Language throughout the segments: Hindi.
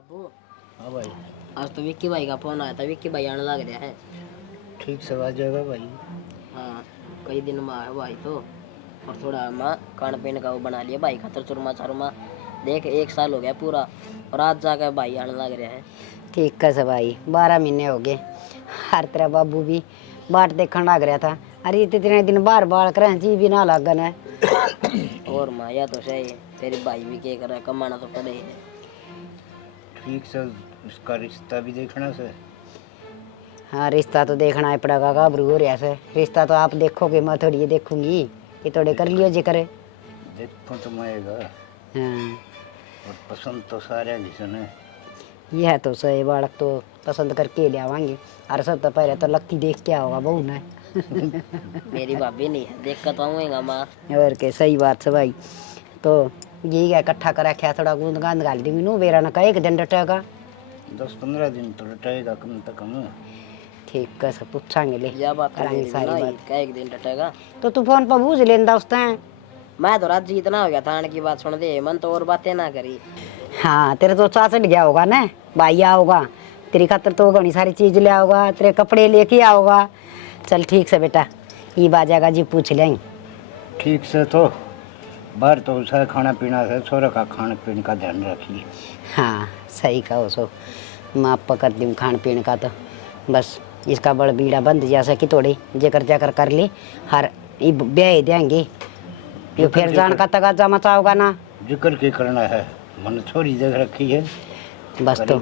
बाबू। हाँ भाई। आज तो विक्की भाई का फोन आया था, विक्की भाई आने लग रहा है। ठीक से आ जाएगा भाई। हाँ, कई दिन में आया भाई तो। और थोड़ा माँ खान पीने का वो बना लिया भाई खातर चुरमा चारमा। देख 1 साल हो गया पूरा और आज जाकर भाई आने लग रहा है। ठीक है भाई, 12 महीने हो गए। हर तरह बाबू भी बाट देखने लग रहा था। अरे इतने दिन बार बार करें जी भी ना लागन है। और माँ या तो सही है, तेरे भाई भी क्या कर रहा है, कमाना तो पड़े ही है। ठीक से उसका रिश्ता भी देखना से। हाँ, रिश्ता तो देखना है पड़ेगा, घबरू हो रहा है। रिश्ता तो आप देखोगे, मैं थोड़ी ये देखूंगी कि थोड़े कर लियो जी करे। देखो तो आएगा। हाँ, और पसंद तो सारे लिसन है। यह तो सही, बालक तो पसंद करके ले आवांगे। और सब तो पहले तो लक्की देख के आओगा बहू ने। मेरी भाभी नहीं है, देख कर तो आऊँगा माँ। और के सही बात है भाई। तो यही है, इकट्ठा कर रखा थोड़ा गूंद गांद गाल दी नू बेरा ना का 1 दिन डटेगा। 10-15 दिन तो लटेगा कम से कम। ठीक है, सब पूछांगे ले यह बात करांगे सारी बात। क्या 1 दिन डटेगा। तो तू फोन पर बूझ लेंदा उस टाइम। मैं तो रात जी इतना हो गया था, आने की बात सुन दे मन तो और बातें ना करी। हाँ, तेरे तो चा चढ़ गया होगा ना, भाई आओगा तेरी खातर तो घनी सारी चीज ले आओगा, तेरे कपड़े लेके आओगा। चल ठीक से बेटा, ये बाजागा जी पूछ लेंगे। ठीक से तो बाहर तो उसे खाना पीना से छोरा का खाने पीने का ध्यान रखिए। हाँ सही कहो सो, मैं आप कर दूँ खान पीने का। तो बस इसका बड़ बीड़ा बंद जैसा कि थोड़ी जेकर जाकर कर ली हर ये ब्याह देंगे। ये फिर जान का तगाजा मचाओगा ना। जिक्र के करना है, मन छोरी देख रखी है। बस तो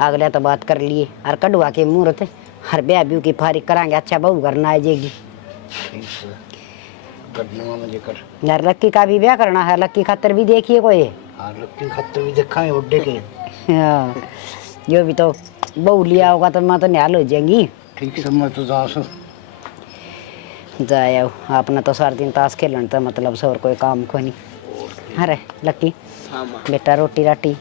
अगले तो बात कर लिए और कड़वा के मुहूर्त हर ब्याह ब्यू की फारिग करांगे। अच्छा बहू घर ना आ जाएगी। ठीक है, कर दूंगा मैं जिक्र। यार लक्की का भी ब्याह करना है, लक्की खातर भी देखिए कोई। हाँ, लक्की खत्ते भी देखा है उड्डे के। हाँ, जो भी तो बहू लिया होगा तो मैं तो निहाल हो जाएंगी। ठीक से मैं तो जा सो जाए अपना तो सारा दिन ताश खेलन तो मतलब से और कोई काम को नहीं। अरे लक्की हाँ माँ। बेटा रोटी राटी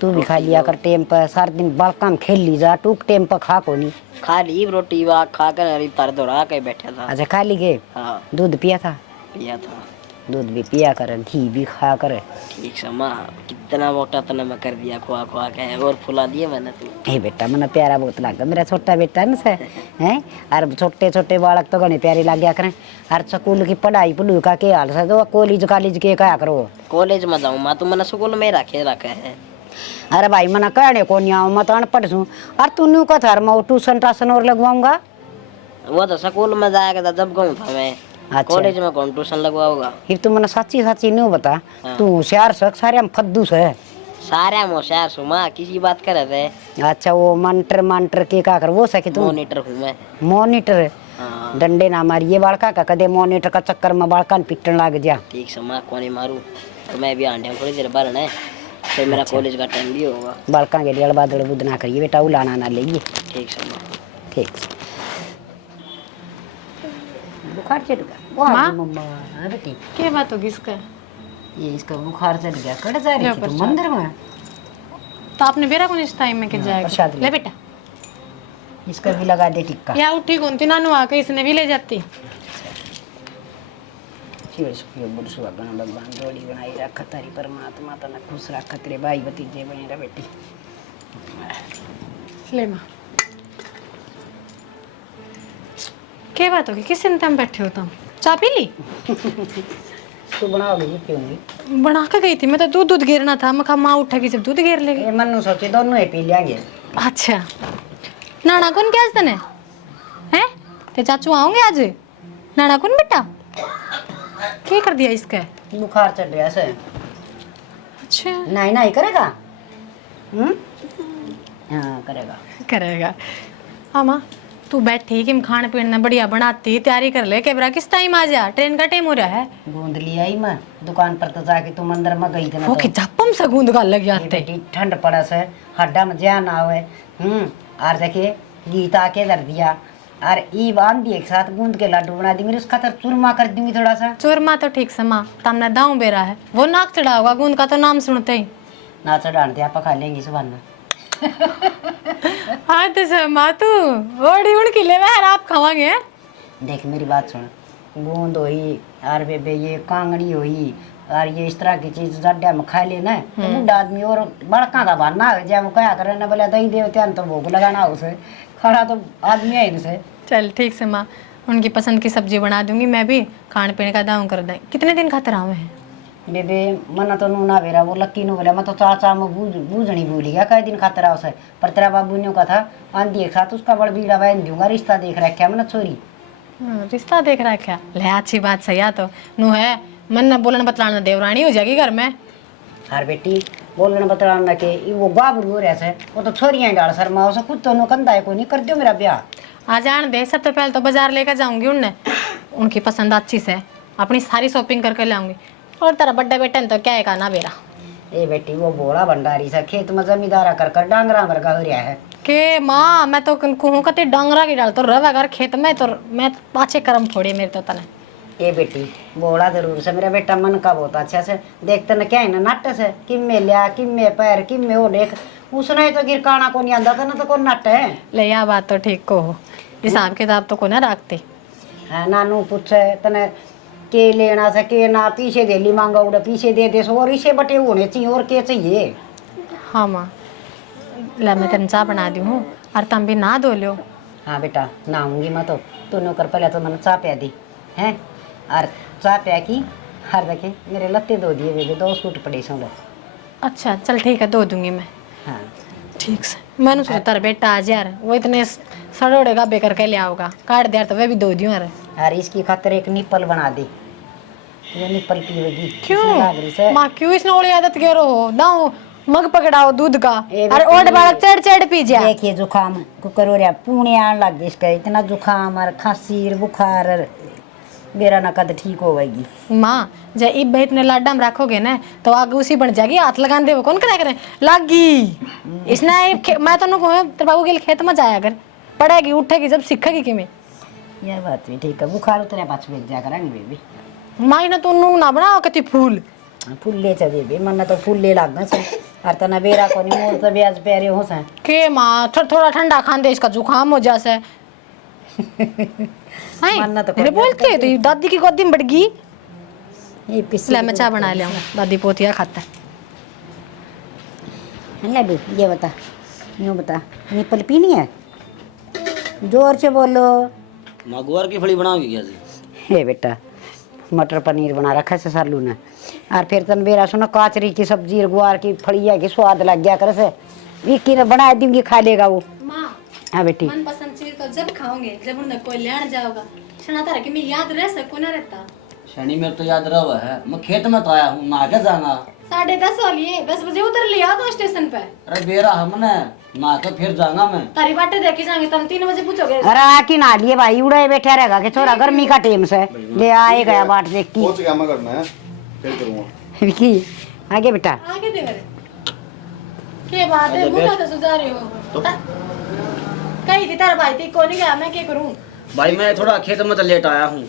तू भी खा लिया कर टेम पर। सारा दिन बालका में खेल ली जा, टूक टेम पर खा को नहीं। खा ली रोटी वा खा कर अरे तर दौड़ा के बैठा था। अच्छा खा ली के? हाँ दूध पिया था? पिया था। दूध भी पिया कर, घी भी खा कर। ठीक से माँ, कितना मोटा तना मैं कर दिया खुआ खुआ के, और फुला दिए मैंने तो। हे बेटा मना प्यारा बहुत लगा मेरा छोटा बेटा न से हैं। और छोटे छोटे बालक तो घने प्यारे लग गया करें। और स्कूल की पढ़ाई पढ़ू का के हाल से तो कॉलेज कॉलेज के क्या करो। कॉलेज में जाऊँ माँ, तू मैंने स्कूल में रखे है। अरे भाई मना कहने को नहीं आऊँ, मैं तो अनपढ़ हूँ। और तू न्यू का थार मैं ट्यूशन टाशन और लगवाऊंगा। वो तो स्कूल में जाएगा था जब गऊँ था मैं। अच्छा। कॉलेज में कौन ट्यूशन लगवाऊंगा। फिर तू मैंने सच्ची सच्ची नहीं बता। हाँ। तू होशियार सक सारे हम फद्दू से। सारे होशियार सु माँ, किसी बात करे थे। अच्छा वो मंटर मंटर के का कर वो सके तू? मॉनिटर हूँ मैं। मॉनिटर? हाँ डंडे ना मारिए बालका का, कदे मॉनिटर का चक्कर में बालका ने पिटन लग जा। ठीक से माँ, कौन मारू तो मैं भी आंडिया थोड़ी देर भरना है, फिर मेरा कॉलेज का टाइम भी होगा। बालका के लिए अड़बादड़ बुद ना करिए बेटा, उलाना ना लेगी। ठीक से माँ। ठीक बुखार चढ़ गया माँ? मम्मा? हाँ बेटी, क्या बात होगी इसका? ये इसका बुखार चढ़ गया। कट जा रही थी तू मंदिर में? तो आपने बेरा कौन इस टाइम में के प्रसाद जाएगा? ले। ले बेटा, इसका भी लगा दे टिक्का। या उठी कौन थी नानू आके इसने भी ले जाती। शिव सुखियो बुढ़ सुहागन भगवान जोड़ी बनाई रख तारी परमात्मा तना खुश रख तेरे भाई भतीजे बने रह बेटी। ले माँ, क्या बात होगी? किस चिंता में बैठे हो तुम? चाय पी ली? तू बनाओगी ये क्यों नहीं? बना के गई थी मैं तो, दूध गिरना था। मैं कहा माँ उठेगी जब दूध गिर लेगी। ये मन्नू सोचे दोनों ही पी लेंगे। अच्छा, नाना कौन क्या आज तने हैं? ते चाचू आओगे आज? नाना कौन बेटा? क्या कर दिया इसका? बुखार चढ़ रहा से। अच्छा नहीं नहीं करेगा। हाँ करेगा। करेगा। हाँ माँ, तू बैठी कि खान पीना बढ़िया बनाती, तैयारी कर ले। कैमरा किस टाइम आ जा, ट्रेन का टाइम हो रहा है। गूंद लिया ही मैं दुकान पर तो जाके तुम अंदर में गई थी ना वो तो। कि जपम से गूंद गाल लग ये जाते। बेटी ठंड पड़ा से हड्डा में जान आवे। और देखिए गीता के धर दिया और ई बांध दिए एक साथ गूंद के लड्डू बना दी। मेरे उसका तो चूरमा कर दूंगी थोड़ा सा। चूरमा तो ठीक से माँ, तमने दाऊ बेरा है वो नाक चढ़ा होगा गूंद का तो नाम सुनते ही। ना चढ़ान दे आप खा लेंगे सुबह में। हाँ तो सर माँ तू ओड़ी उड़ की ले आप खावांगे। देख मेरी बात सुन, गूंद हुई और बेबे ये कांगड़ी हुई और ये इस तरह की चीज जड्डा में खा लेना तो बूढ़ा आदमी और बड़का का बनना है जब वो क्या करे ना बोले दही देवते तो भोग लगाना उसे खड़ा तो आदमी है इनसे। चल ठीक से माँ, उनकी पसंद की सब्जी बना दूंगी मैं भी, खाने पीने का दाम कर दें। कितने दिन खाते रहा है बेबे मना तो नूना बेरा वो लक्की नु बोला मैं तो चाचा में बूझनी भूली गया कई दिन खतरा उसे पर तेरा बाबू ने कहा था आंधी एक साथ उसका बड़ बीड़ा बहन दूंगा रिश्ता देख रखा मैंने छोरी। रिश्ता देख रहा है क्या? ले अच्छी बात सही तो नू है मन न बोलन बतलाना देवरानी हो जाएगी घर में। हर बेटी बोलने बतलाना के वो बाबू हो रहा है वो तो छोरियां डाल शर्मा उसे खुद तो कंधा है को नहीं कर दियो मेरा ब्याह। आ जान दे, सबसे पहले तो बाजार लेकर जाऊंगी उन्हें, उनकी पसंद अच्छी से अपनी सारी शॉपिंग करके लाऊंगी। और तेरा बड्डा बेटा तो क्या है ना बेरा ए बेटी वो बोला भंडारी सा खेत में जमींदारा कर कर डांगरा भर का हो रहा है के माँ मैं तो कहूँ कते डांगरा की डाल तो रवा अगर खेत में तो मैं पाछे कर्म फोड़े मेरे तो तने। ए बेटी बोला जरूर से मेरा बेटा मन का बहुत अच्छा से देखते न क्या है ना नाट्य से किम्मे लिया किम्मे पैर किम्मे वो देख उसने तो गिरकाना को नहीं आंदा था ना तो कौन नाट्य है ले या बात तो ठीक को हो, हिसाब किताब तो को ना रखते है नानू पूछे तने के लेना से के ना पीछे गेली मांगा उड़ा पीछे दे दे सो और इसे बटे होने चाहिए और क्या चाहिए। हाँ माँ ला मैं तेन चाय बना दी हूँ और तुम भी ना धो लो। हाँ बेटा नहाऊंगी मैं तो तूने कर पहले तो मैंने चाय पिया दी है और चाय पिया की हर देखे मेरे लत्ते धो दिए बेबे 2 सूट पड़े सो। अच्छा चल ठीक है धो दूंगी मैं। हाँ ठीक से मैंने सोचा तेरा बेटा आज यार वो इतने सड़ोड़े गाबे करके ले आओगा काट दिया तो वह भी धो दियो यार। और इसकी खातिर एक निप्पल बना दे ये निप्पल पीवेगी क्यों माँ क्यों इसने ओली आदत के हो दाओ मग पकड़ाओ दूध का और ओट बालक चढ़ चढ़ पी जा। देखिए जुकाम कुकर हो रहा पुणे आने लग गई इसका इतना जुकाम और खांसी और बुखार और मेरा ना कद ठीक होगी। माँ जब इब इतने लाडा में रखोगे ना तो आग उसी बन जाएगी हाथ लगान दे वो कौन करा करे लागी इसने मैं तो कहूँ तेरे बाबू के खेत में जाया कर पड़ेगी उठेगी जब सीखेगी कि मैं यह बात भी ठीक है बुखार उतरे पास भेज जा करेंगे बेबी माई ना तू नू ना बनाओ कति फूल फूले च बेबी मन तो फूले लगना से और तना बेरा को नहीं मोर तो ब्याज प्यारे हो सा के माँ थोड़ा ठंडा खान दे इसका जुकाम हो जासे मेरे बोलते है तो ये दादी की गोदी में बढ़ गई। ये पिछले ले मैं चाय बना ले दादी पोतिया खाता है लड्डू ये बता यूँ बता निप्पल पीनी है जोर से बोलो। मगुआर की फली बनाओगी क्या जी? हे बेटा मटर पनीर बना रखा है सालू ने और फिर तन बेरा सुनो काचरी की सब्जी गुआर की फलिया की स्वाद लग गया कर से विक्की ने बना दूंगी खा लेगा वो। माँ हाँ बेटी मनपसंद चीज तो जब खाओगे जब उन्हें कोई लेने जाओगा शनाता रहा कि मैं याद रह सकूं ना रहता शनि मेरे तो याद रहा हुआ है मैं खेत में तो आया हूँ नहा के जाना 10:30 हो लिए 10 बजे उतर लिया तो स्टेशन पे। अरे बेरा हमने नहा के फिर जाऊंगा मैं तारी बाटे देखी जाएंगे तुम 3 बजे पूछोगे। अरे आके ना लिए भाई उड़े बैठा रहेगा कि छोरा गर्मी का टाइम से ले आए गया बाट देख की पहुंच गया मैं करना है फिर करूंगा विक्की आगे बेटा आगे दे मेरे के बात है मुंह तो सुझा रहे हो कहीं थी तारा भाई थी को नहीं गया मैं क्या करूं भाई मैं थोड़ा खेत में तो लेट आया हूँ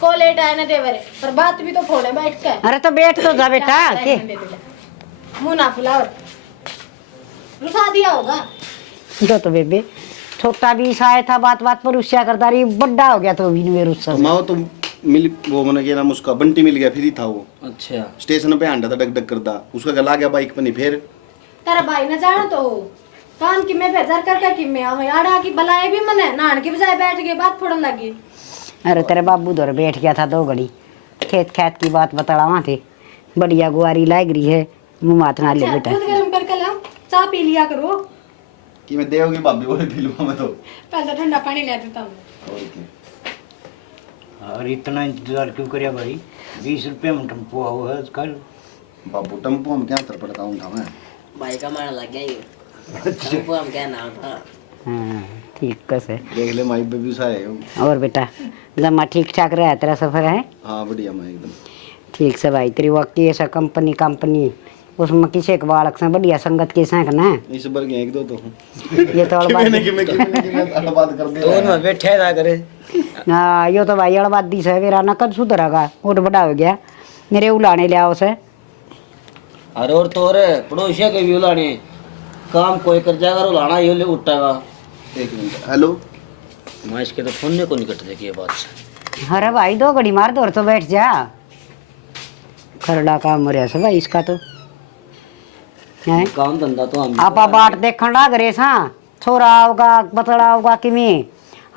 को लेट आए ना देवरे पर बात भी तो फोड़े बैठ के। अरे तो बैठ तो जा बेटा के मुंह ना फुलाओ रुसा दिया होगा जो तो बेबे छोटा भी ईसा था बात बात पर रुस्या करता रही बड़ा हो गया तो भी नहीं रुस्सा माओ तो मिल वो मैंने क्या नाम उसका बंटी मिल गया फिर ही था वो अच्छा स्टेशन पे आंडा था डक डक करता उसका गला गया बाइक पे नहीं फिर तारा भाई ना जाना तो कान की मैं बेजार करके कि मैं आवे आड़ा की बलाए भी मने नान की बजाय बैठ के बात फोड़न लगी। अरे तेरे बाबू दौर बैठ गया था 2 घड़ी खेत खेत की बात बताड़ा थे बढ़िया गुआरी लाग रही है मुँह मात ना ले बेटा दूध गरम करके लाओ चाय पी लिया करो कि मैं देओगी भाभी बोले पी लूंगा मैं तो पहले तो ठंडा पानी ले देता हूँ। और इतना इंतजार क्यों करिया भाई 20 रुपये में टेम्पो आओ है कल बाबू टेम्पो में क्या अंतर पड़ता हूँ था मैं भाई का मार लग गया ये टेम्पो हम क्या नाम था। हाँ ठीक कैसे देख ले माई बेबी सा है और बेटा जमा ठीक ठाक रहा तेरा सफर है। हाँ बढ़िया मैं एकदम ठीक से भाई तेरी वक्की ऐसा कंपनी उसमें किसी के बालक से बढ़िया संगत के साथ ना इस बार गए 1-2 तो ये तो बात कर तो में बैठे रहा करे हाँ यो तो भाई अड़बादी से मेरा नकद सुधरेगा उठ बड़ा हो गया मेरे उलाने लिया उसे अरे और तो रे पड़ोसिया के भी उलाने काम कोई कर जाएगा और उलाना ये ले उठेगा। 1 मिनट हेलो मैं इसके तो फोन ने को निकट देखिए बात से। अरे भाई 2 घड़ी मार दो और तो बैठ जा खरड़ा काम मरिया से भाई इसका तो हैं काम धंधा तो हम आपा बाट देखण लाग रे सा छोरा आओगा बतड़ा आओगा किमें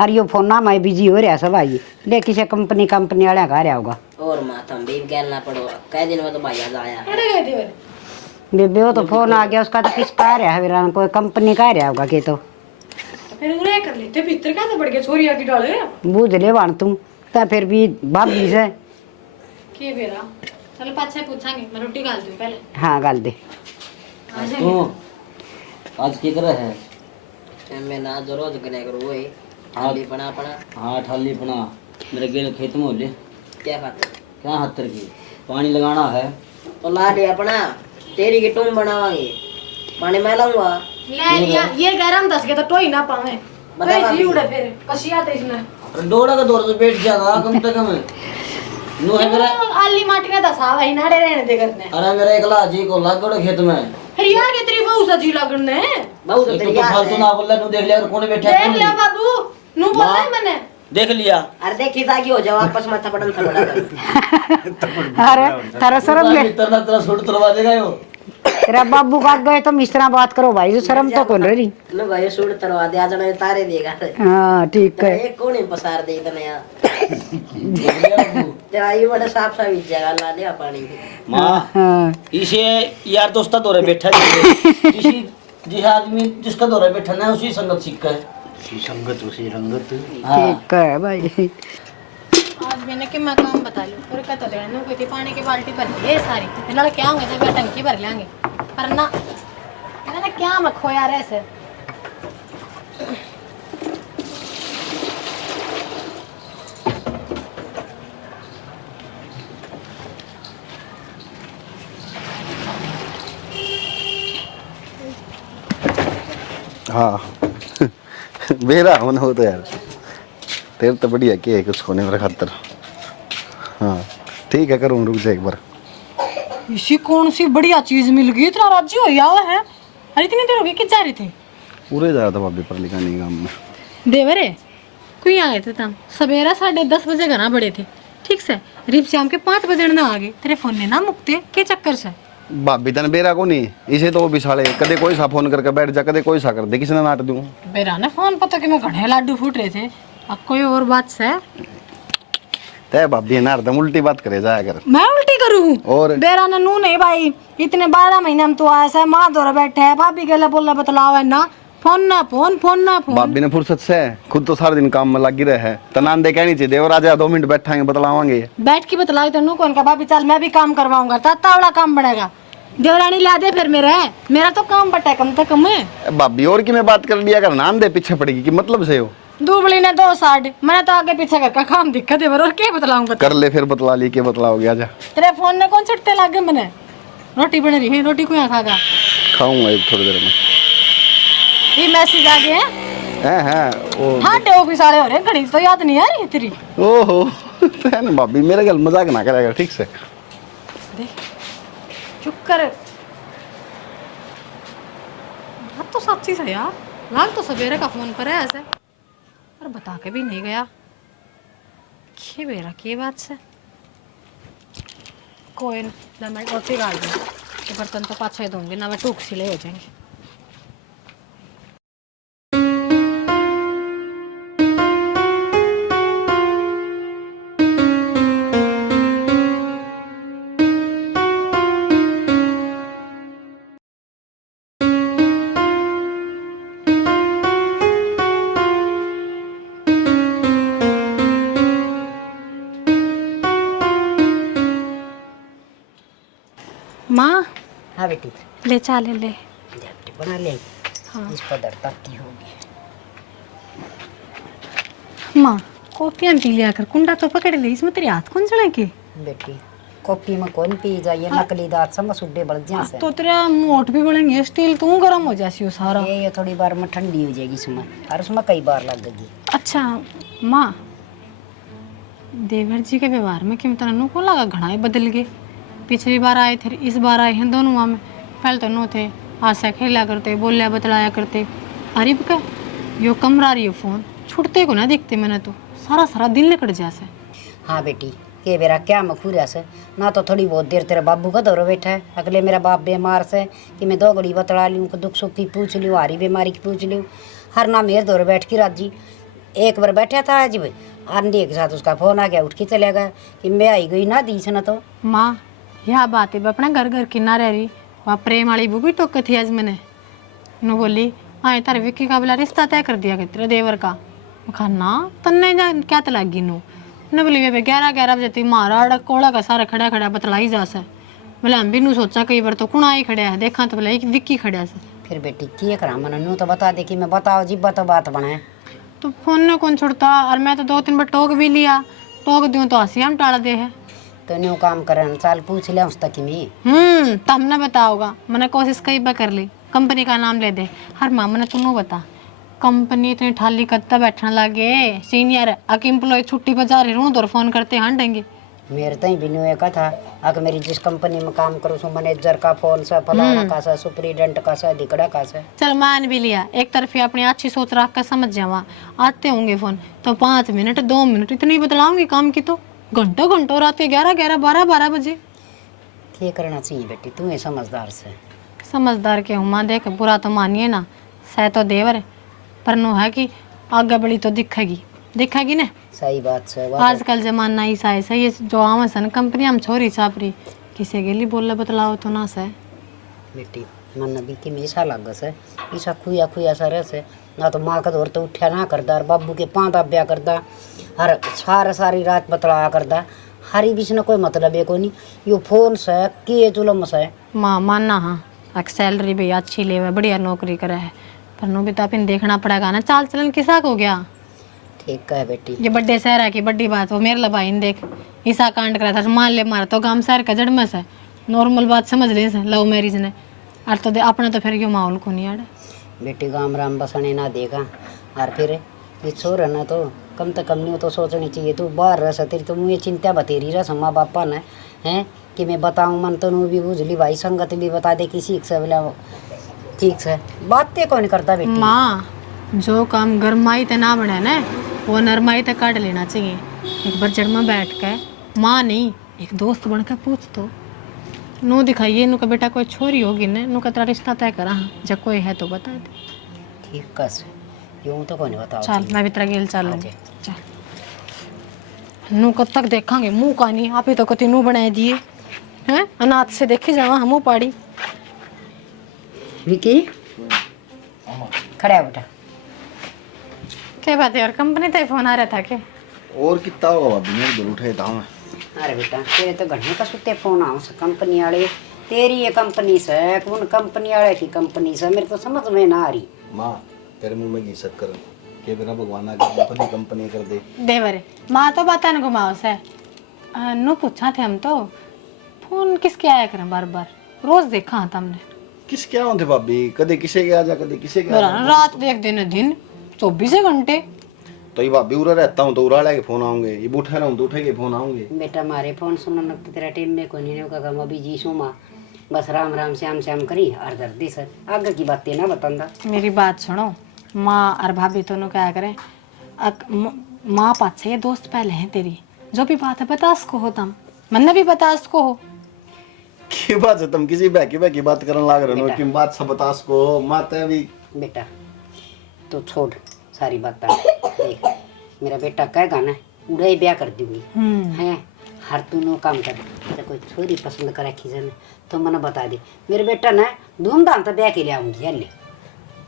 और यो फोन ना मैं बिजी हो रहा सब भाई ले किसी कंपनी वाले का रहा होगा और माथा में भी गैलना पड़ो कई दिन में तो भाई आज आया पड़े गए देवर बेबे वो तो फोन आ गया उसका तो किसका आ रहा है वीरान कोई कंपनी का आ रहा होगा के तो फिर उरे कर लेते भीतर का तो पड़ गया छोरिया की डाले बूझ ले वाण तुम तो फिर भी भाभी से के बेरा चल पाछे पूछांगे मैं रोटी डाल दूं पहले हाँ गाल दे आ जाएंगे आज की तरह है मैं ना जो रोज करे करो वो थाली बना पड़ा हाँ ठाली अपना मेरे गेल खेत में हो ले क्या खाते क्या हत्तर की पानी लगाना है तो ला दे अपना तेरी की टूम बनावांगे पानी मैं लाऊंगा ले ये गरम दस के तो टोई ना पावे बता भाई भाभी। जी उड़े फिर कसिया ते इसने अरे डोड़ा का दौर से बैठ जाएगा कम से कम नो है मेरा आली माटी ने दसा वही नाड़े रहने दे करने अरे मेरा एकला जी को लाग गड़ो खेत में फिर यार के तेरी बहू सजी लगने बहुत तो तेरी तो याद फालतू है ना बोल तू देख लिया कौन बैठा है, देख कौन ले नहीं। बाबू नु बोल रहा है मैंने देख लिया अरे देखी ताकि हो जाओ आपस में थपड़न थपड़ा अरे तारा शर्म ले तेरा तेरा सूट तुलवा देगा यो तेरा बाबू का गए तो इस तरह बात करो भाई जो शर्म तो कौन रही लो भाई सूट तरवा दे आज मैं तारे देगा हाँ ठीक है एक कौन पसार दे इतने यार देख लिया बाबू। तेरा ये बड़ा साफ साफ जगह ला लिया पानी की माँ हाँ इसे यार दोस्ता दौरे बैठा है किसी जिस आदमी जिसका दौरे बैठा ना उसी संगत सीखा है उसी संगत उसी रंगत हाँ ठीक है भाई आज मैंने कि मैं काम बता लूं और कहता देना नु कोई थी पानी की बाल्टी भर ले सारी फिर लड़ क्या होंगे जब टंकी भर लेंगे पर ना मैंने क्या मैं खोया रे से हाँ मेरा मन हो तो यार तेरे तो बढ़िया के कुछ होने मेरे खातर हाँ ठीक है करूँ रुक जा एक बार इसी कौन सी बढ़िया चीज मिल गई इतना राजी हो हुआ है अरे इतनी देर हो गई किस जा रहे थे पूरे जा रहा था भाभी पर लिखाने काम में देवरे कोई आ गए थे तम सवेरा 10:30 बजे घर बड़े थे ठीक से रिप शाम के 5 बजे ना आ गए तेरे फोन ने ना मुकते के चक्कर से भाभी तन बेरा को नहीं इसे तो वो बिछाड़े कदे कोई सा फोन करके बैठ जा कदे कोई सा कर दे किसने नाट दूं बेरा ने फोन पता कि मैं घड़े लाडू फूट रहे थे अब कोई और बात से तय भाभी ना हरदम उल्टी बात करे जाया कर मैं उल्टी करूँ और बेरा ने नू नहीं भाई इतने 12 महीने हम तो आया से माँ दौरा बैठे है भाभी के लिए बोला बतलाओ है ना फोन ना फोन फोन ना फोन भाभी ने फुर्सत से खुद तो सारा दिन काम में लगी रहे है तनान दे कहनी चाहिए देवर आजा 2 मिनट बैठाएंगे बतलावांगे बैठ के बतलाओ तो नू कौन का भाभी चल मैं भी काम करवाऊंगा ताता वाला काम बढ़ेगा देवरानी ला दे फिर मेरा तो काम बटा कम से कम है भाभी और की मैं बात कर लिया कर नान दे पीछे पड़ेगी कि मतलब से हो दुबली ने 2 साइड मैंने तो आगे पीछे का काम दिक्कत है और क्या बतलाऊंगा कर ले फिर बतला ली के बतलाओगे आजा तेरे फोन ने कौन छटते लागे मैंने रोटी बन रही है रोटी को यहाँ खागा खाऊंगा एक थोड़ी देर में ये मैसेज आ गया हैं ओ हाँ टे ऑफिस वाले हो रहे हैं घड़ी तो याद नहीं आ रही तेरी ओहो है ना भाभी मेरे गल मजाक ना करेगा ठीक से देख चुप कर बात तो सच्ची है यार लाग तो सवेरे का फोन पर है ऐसे और बता के भी नहीं गया के बेरा के बात से कोई ना मैं रोटी डाल दूँ बर्तन तो पाछे दूंगी ना मैं टूक सिले हो जाएंगे माँ हाँ बेटी ले चा ले ले झपटी बना ले हाँ इस पर दरताती होगी माँ कॉफी पी लिया कर कुंडा तो पकड़ ले इसमें तेरे हाथ कौन चढ़े के बेटी कॉफी में कौन पी जाइए नकली दांत समझ सुड्डे बढ़ जा से तो तेरा मोट भी बढ़ेंगे स्टील तू गर्म हो जासी हो सारा ये थोड़ी बार में ठंडी हो जाएगी इसमें और उसमें कई बार लगेगी अच्छा माँ देवर जी के व्यवहार में क्यों तरह को लगा घड़ा ही बदल गए पिछली बार आए थे इस बार आए हैं दोनों में पहले तो नो थे हासा खेला करते बोलिया बतलाया करते अरिब का यो कमरा रही हो फोन छुटते को ना देखते मैंने तो सारा सारा दिन निकट जासे हाँ बेटी कि मेरा क्या मखूरिया से ना तो थोड़ी बहुत देर तेरे बाबू का दौरा बैठा है अगले मेरा बाप बीमार से कि मैं 2 घड़ी बतला लूँ कि दुख सुख की पूछ लूँ हारी बीमारी की पूछ लूँ हर ना मेरे दौरे बैठ के राजी एक बार बैठा था आज भाई आंधी के साथ उसका फोन आ गया उठ के चले गया कि मैं आई गई ना दी से ना तो माँ यह बात है अपना घर घर किन्ना रह रही वहाँ प्रेम वाली बुक भी टोक थी आज मैंने नु बोली आए तारे विक्की का बोला रिश्ता तय कर दिया तेरे देवर का कहा ना तन्ने जा क्या तो लगी ने बोली वे 11 बजे ती मारा अड़क कोड़ा का सारा खड़ा खड़ा बतलाई जा सा बोले हम भी नू सोचा कई बार तो कुणा ही खड़ा है देखा तो बोला एक विक्की खड़ा से फिर बेटी किए करा मन नू तो बता दे कि मैं बताओ जी तो बात बनाए तो फोन ने कौन छुड़ता और मैं तो 2-3 बार टोक भी लिया टोक दूँ तो हंसी हम टाल दे है तो न्यू काम करन चाल पूछ लिया उस तक में तो हमने बताओगा मैंने कोशिश कई बार कर ली कंपनी का नाम ले दे हर मामा ने तू बता कंपनी इतनी ठाली कत्ता बैठने लगे सीनियर अक एम्प्लॉय छुट्टी पर जा रहे रू तो फोन करते हाँ डेंगे मेरे तई भी न्यू एक था अगर मेरी जिस कंपनी में काम करूँ सो मैनेजर का फोन सा फलाना का सा सुपरिटेंडेंट का सा दिकड़ा का सा चल मान भी लिया एक तरफ अपनी अच्छी सोच रख कर समझ जावा आते होंगे फोन तो 5 मिनट 2 मिनट इतनी बतलाऊंगी काम की तो घंटों घंटों रात के 11 12 बजे क्या करना चाहिए बेटी तू है समझदार से समझदार के हुआ देख बुरा तो मानिए ना सह तो देवर पर नो है कि आगे बड़ी तो दिखेगी ना सही बात से आजकल जमाना ऐसा है ये जो आवा सन कंपनी हम छोरी छापरी किसे गेली बोल बतलाओ तो ना से बेटी मन भी कि मेसा लग से ऐसा खुया सा रह से ना तो माँ का दौर तो उठा ना करदा और बाबू के पाँव दाब्या करदा हर सारी रात बतलाया करदा हरी बीच न कोई मतलब है को नहीं यो फोन से किए जुलम से माँ मानना हाँ एक सैलरी भी अच्छी ले बढ़िया नौकरी करे है पर नो भी तो अपन देखना पड़ेगा ना चाल चलन किसा को गया ठीक है बेटी ये बड्डे शहर है की बड्डी बात वो मेरे लबाई ने देख ईसा कांड करा था मान ले मारा तो गांव शहर का जड़ में से नॉर्मल बात समझ ले से लव मैरिज ने और तो अपना तो फिर यो माहौल को नहीं आड़ा बेटी गाम राम बसने ना देगा और फिर ये छोर है ना तो कम से कम नहीं तो सोचनी चाहिए तू बाहर रह तेरी तो मुझे चिंता बतेरी रहा माँ बापा ने हैं कि मैं बताऊँ मन तो भी बुझ ली भाई संगत भी बता दे किसी से बोला ठीक से बातें कौन करता बेटी माँ जो काम गरमाई ते ना बने ना वो नरमाई ते काट लेना चाहिए एक बार जड़ में बैठ के माँ नहीं एक दोस्त बनकर पूछ तो नो दिखाइए नु का बेटा कोई छोरी होगी ना नु का तेरा रिश्ता तय करा जब कोई है तो बता दे ठीक कस यूं तो कौन बताओ चल मैं भी तेरा गेल चल चल नु कब तक देखांगे मुंह का नहीं आप ही तो कति नु बनाए दिए हैं अनाथ से देखे जावा हमू पाड़ी विकी खड़ा है बेटा क्या बात है यार कंपनी ते फोन आ रहा था क्या और कितना होगा भाभी मेरे घर उठे था मैं अरे बेटा तेरे तो घंटे का सुते फोन आओ से कंपनी वाले तेरी ये कंपनी से कौन कंपनी वाले की कंपनी से मेरे तो समझ में ना आ रही माँ तेरे मुंह में घिसक कर के बिना भगवान की कंपनी कर दे देवरे माँ तो बात न घुमाओ से नु पूछा थे हम तो फोन किसके आया करें बार बार रोज देखा था हमने किस क्या होते भाभी कदे किसे के आ जा कदे किसे के आ जा रात देख दिन 24 घंटे तो ये भाभी उरा रहता हूँ तो उरा लेके फोन आऊंगे ये उठा रहा हूँ तो उठेगे फोन आऊंगे बेटा मारे फोन सुनने लगता तेरा टाइम में कोई नहीं होगा मैं अभी जी सुमा बस राम राम श्याम श्याम करी और दर्दी सर आगे की बातें ना बतांदा मेरी बात सुनो माँ और भाभी दोनों क्या करें माँ पास से ये दोस्त पहले हैं तेरी जो भी बात है बता उसको हो तुम मन भी बता उसको हो की बात है तुम किसी बाकी बात करने लाग रहे हो कि बात सब बता उसको माता भी बेटा तो छोड़ सारी बात देख मेरा बेटा कहेगा ना उड़े ब्याह कर दूंगी हैं हर तू नो काम कर तो कोई छोरी पसंद करे खींचने तो मैंने बता दे मेरे बेटा ना धूमधाम से ब्याह के लिए आऊंगी हल्ले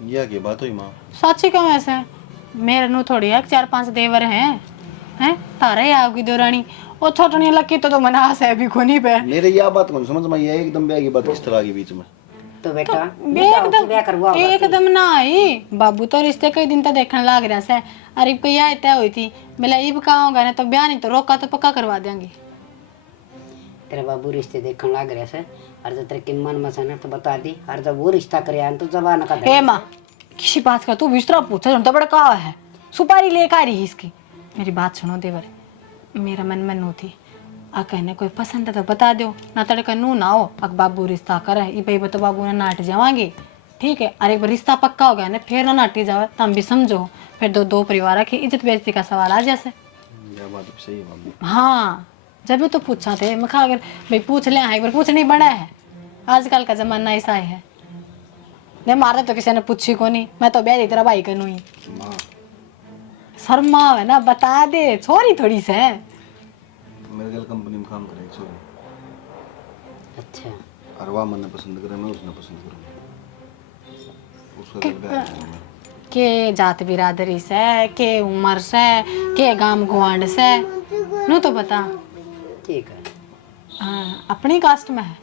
यह की बात हुई माँ सच्ची क्यों ऐसे मेरे नु थोड़ी है 4-5 देवर हैं तारे ही आओगी देवरानी और छोटनी लकी तो मना है भी कोनी पे मेरे यह बात कौन समझ में ये एकदम ब्याह की बात किस तरह की बीच में तो बेटा एकदम ना आई बाबू तो रिश्ते कई दिन तक देखने लग रहा से अरे कोई आए तय हुई थी बोला इब कहाँ होगा ना तो ब्याह नहीं तो रोका तो पक्का करवा देंगे तेरा बाबू रिश्ते देखने लग रहा से और जब तेरे मन में से ना तो बता दी और जब वो रिश्ता करे तो जबान का हे माँ किसी बात का तू बिस्तरा पूछा तो बड़ा कहा है सुपारी लेकर आ रही इसकी मेरी बात सुनो देवर मेरा मन में नू थी आ कहने कोई पसंद है तो बता दो ना तड़का नू ना हो अक बाबू रिश्ता करे ये भाई तो बाबू ने नाट जावांगे ठीक है अरे एक बार रिश्ता पक्का हो गया ना फिर ना नाटी जावे तम भी समझो फिर दो परिवार की इज्जत बेइज्जती का सवाल आ जैसे यह बात सही है भाभी हाँ जब भी तो पूछा थे मैं कहा अगर भाई पूछ ले एक बार पूछनी बड़ा है आजकल का जमाना ऐसा है ने मारे तो किसी ने पूछी को नहीं मैं तो ब्याह तेरा भाई कनु ही शर्मा है ना बता दे छोरी थोड़ी से मेरे गल कंपनी में काम करे छोरी अच्छा और वह मन्ने पसंद करे मैं उसने पसंद करूँ उसका गल ब्याह करूँ मैं। के जात बिरादरी से के उम्र से के गांव गुआंड से नु तो बता ठीक है हाँ अपनी कास्ट में है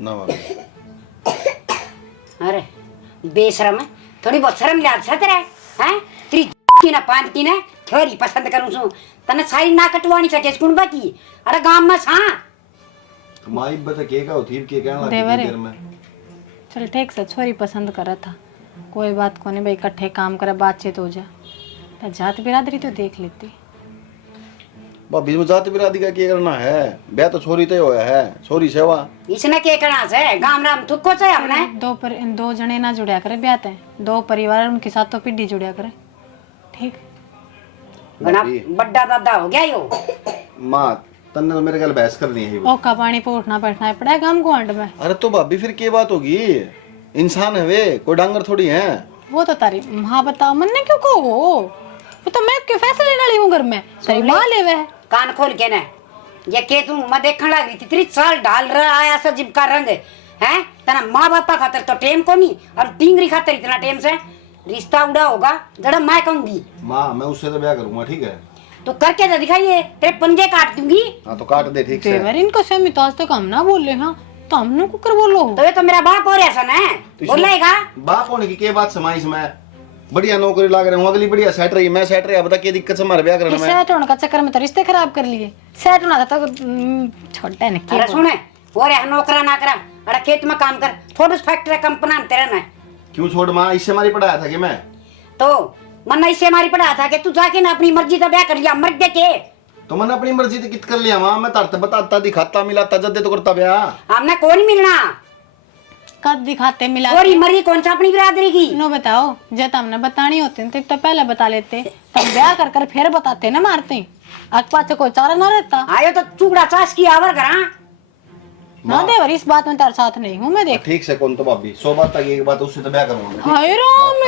ना भाभी अरे बेशरम है थोड़ी बहुत शर्म लिहाज से तेरे हैं तेरी की ना पान की ना छोरी पसंद करूं सु तने सारी ना कटवानी सके कुण बाकी अरे गांव में सा तो माई बता के का होती के कहना लगी देवरे। देर में चल ठीक से छोरी पसंद करा था कोई बात को नहीं भाई इकट्ठे काम करे बातचीत हो जा तो जात बिरादरी तो देख लेती भाभी में जाति बिरादी का क्या करना है ब्याह तो छोरी तय होया है छोरी सेवा इसने के करना से गांव राम थुको से हमने दो जने ना जुड़या करे ब्याह ते दो परिवार उनके साथ तो पीढ़ी जुड़या करे ठीक बड़ा बड़ा दादा हो गया यो माँ तन्ने तो मेरे गल बहस करनी है ओ का पानी पे उठना बैठना है पड़ा है गांव गुआंड में अरे तो भाभी फिर क्या बात होगी इंसान है वे कोई डांगर थोड़ी है वो तो तारी माँ बताओ मन्ने क्यों कहो वो तो मैं क्यों फैसले लेने वाली हूँ घर में तेरी माँ ले वे कान खोल के ना ये के तू मैं देखने लगी थी 30 साल डाल रहा आया सा जिब का रंग है तना माँ बापा खातर तो टेम को नहीं और टिंगरी खातर इतना टेम से रिश्ता उड़ा होगा जड़ा मैं कहूंगी माँ मैं उससे तो ब्याह करूंगा ठीक है तो करके तो दिखाइए तेरे पंजे काट दूंगी हाँ तो काट दे ठीक से देवर इनको से तो आज तक हम ना बोल रहे हाँ तो हमने कुकर बोलो तो ये तो मेरा बाप हो रहा सन है बोलेगा बाप होने की क्या बात समाई इसमें बढ़िया नौकरी लाग रहे हूँ अगली बढ़िया सेट रही मैं सेट रही बता क्या दिक्कत से हमारे ब्याह करने में सेट होने का चक्कर में तो रिश्ते खराब कर लिए सेट होना था तो छोटा है ना अरे सुने हो रहा नौकरा ना करा अरे खेत में काम कर थोड़ी फैक्ट्री कंपना में तेरा ना क्यों छोड़ माँ इससे हमारी पढ़ाया था कि मैं तो मन इससे हमारी पढ़ा था कि तू जाके ना अपनी मर्जी का ब्याह कर लिया मर के तो मैंने अपनी मर्जी से कित कर लिया माँ मैं तारता बताता दिखाता मिलाता जद्दे तो करता ब्याह हमने कौन मिलना कद दिखाते मिला और मरी कौन सा अपनी बिरादरी की नो बताओ जब हमने बतानी होती तो एक तो पहले बता लेते तब ब्याह कर कर फिर बताते ना मारते आग पाछे कोई चारा ना रहता आयो तो चुगड़ा चास की आवर करा हाँ देवर इस बात में तेरे साथ नहीं हूँ मैं देख ठीक से कौन तो भाभी 100 बात तक एक बात उससे तो ब्याह करूंगा मैं। हाय राम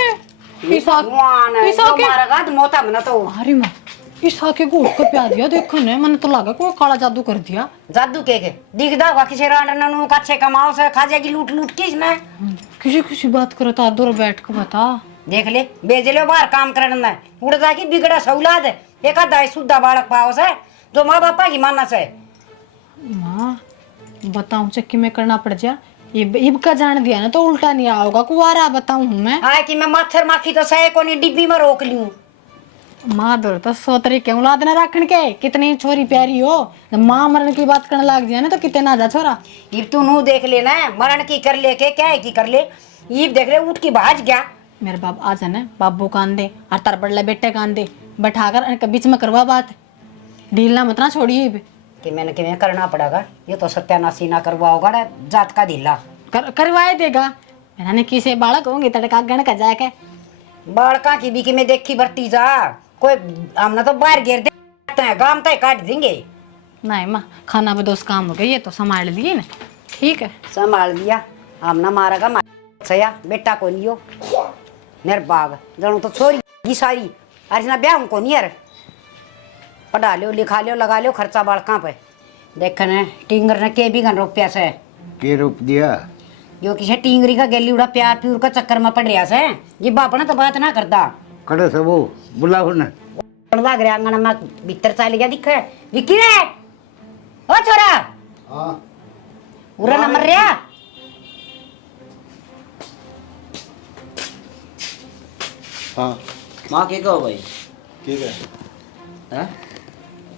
मारेगा तो मोता बना तो अरे माँ इस आके को उठ कर प्या दिया देखो ने मैंने तो लगा कोई काला जादू कर दिया जादू के दिखदा होगा किसी रांडन नु कच्चे कमाओ से खा जाएगी लूट लूट के इसमें किसी किसी बात करो तो दूर बैठ के बता देख ले भेज ले बाहर काम करने में उड़ जाके बिगड़ा सौलाद एक आधा शुद्ध बालक पाओ से जो माँ बापा की मानना से माँ बताऊं चक्की में करना पड़ जा इब का जान दिया ना तो उल्टा नहीं आओगा कुआरा बताऊं हूँ मैं हाँ कि मैं मच्छर माखी तो सहे को नहीं डिब्बी में रोक लूं माँ दौड़ तो 100 तरीके औलाद ना रखने के कितनी छोरी प्यारी हो माँ मरण की बात करने लग जाए ना तो कितने ना जा छोरा इब तू नू देख लेना मरण की कर ले के क्या है की कर ले इब देख ले उठ की भाज गया मेरे बाप आ जाना बाबू कान दे और तार बड़ले बेटे कान दे बैठाकर बीच में करवा बात ढील ना मत ना छोड़िए कि मैंने कि करना पड़ेगा ये तो सत्यानाशी ना करवाओगा जात का ढीला करवाए देगा मैंने किसे बालक होंगे तड़का गण का जाके बालका की भी कि मैं देखी भरती जा कोई हमने तो बाहर घेर देते हैं गांव तक काट देंगे नहीं माँ खाना बदोस काम हो गया ये तो संभाल लिए ना ठीक है संभाल दिया हमने मारेगा सया बेटा को नहीं हो निर्बाग जनू तो छोरी सारी अरे ना ब्याह को नहीं यार पढ़ा लो लिखा लो लगा लो खर्चा बालका पे देखने टिंगर ने के भी गन रुपया से के रूप दिया यो किसी टिंगरी का गेली उड़ा प्यार प्यूर का चक्कर में पड़ रहा से ये बाप ना तो बात ना करता कड़े से वो बुलाओ ना भाग रहा आंगन में भीतर चल गया दिखे विक्की रे ओ छोरा हाँ पूरा नंबर रहा हाँ माँ के कहो भाई ठीक है हैं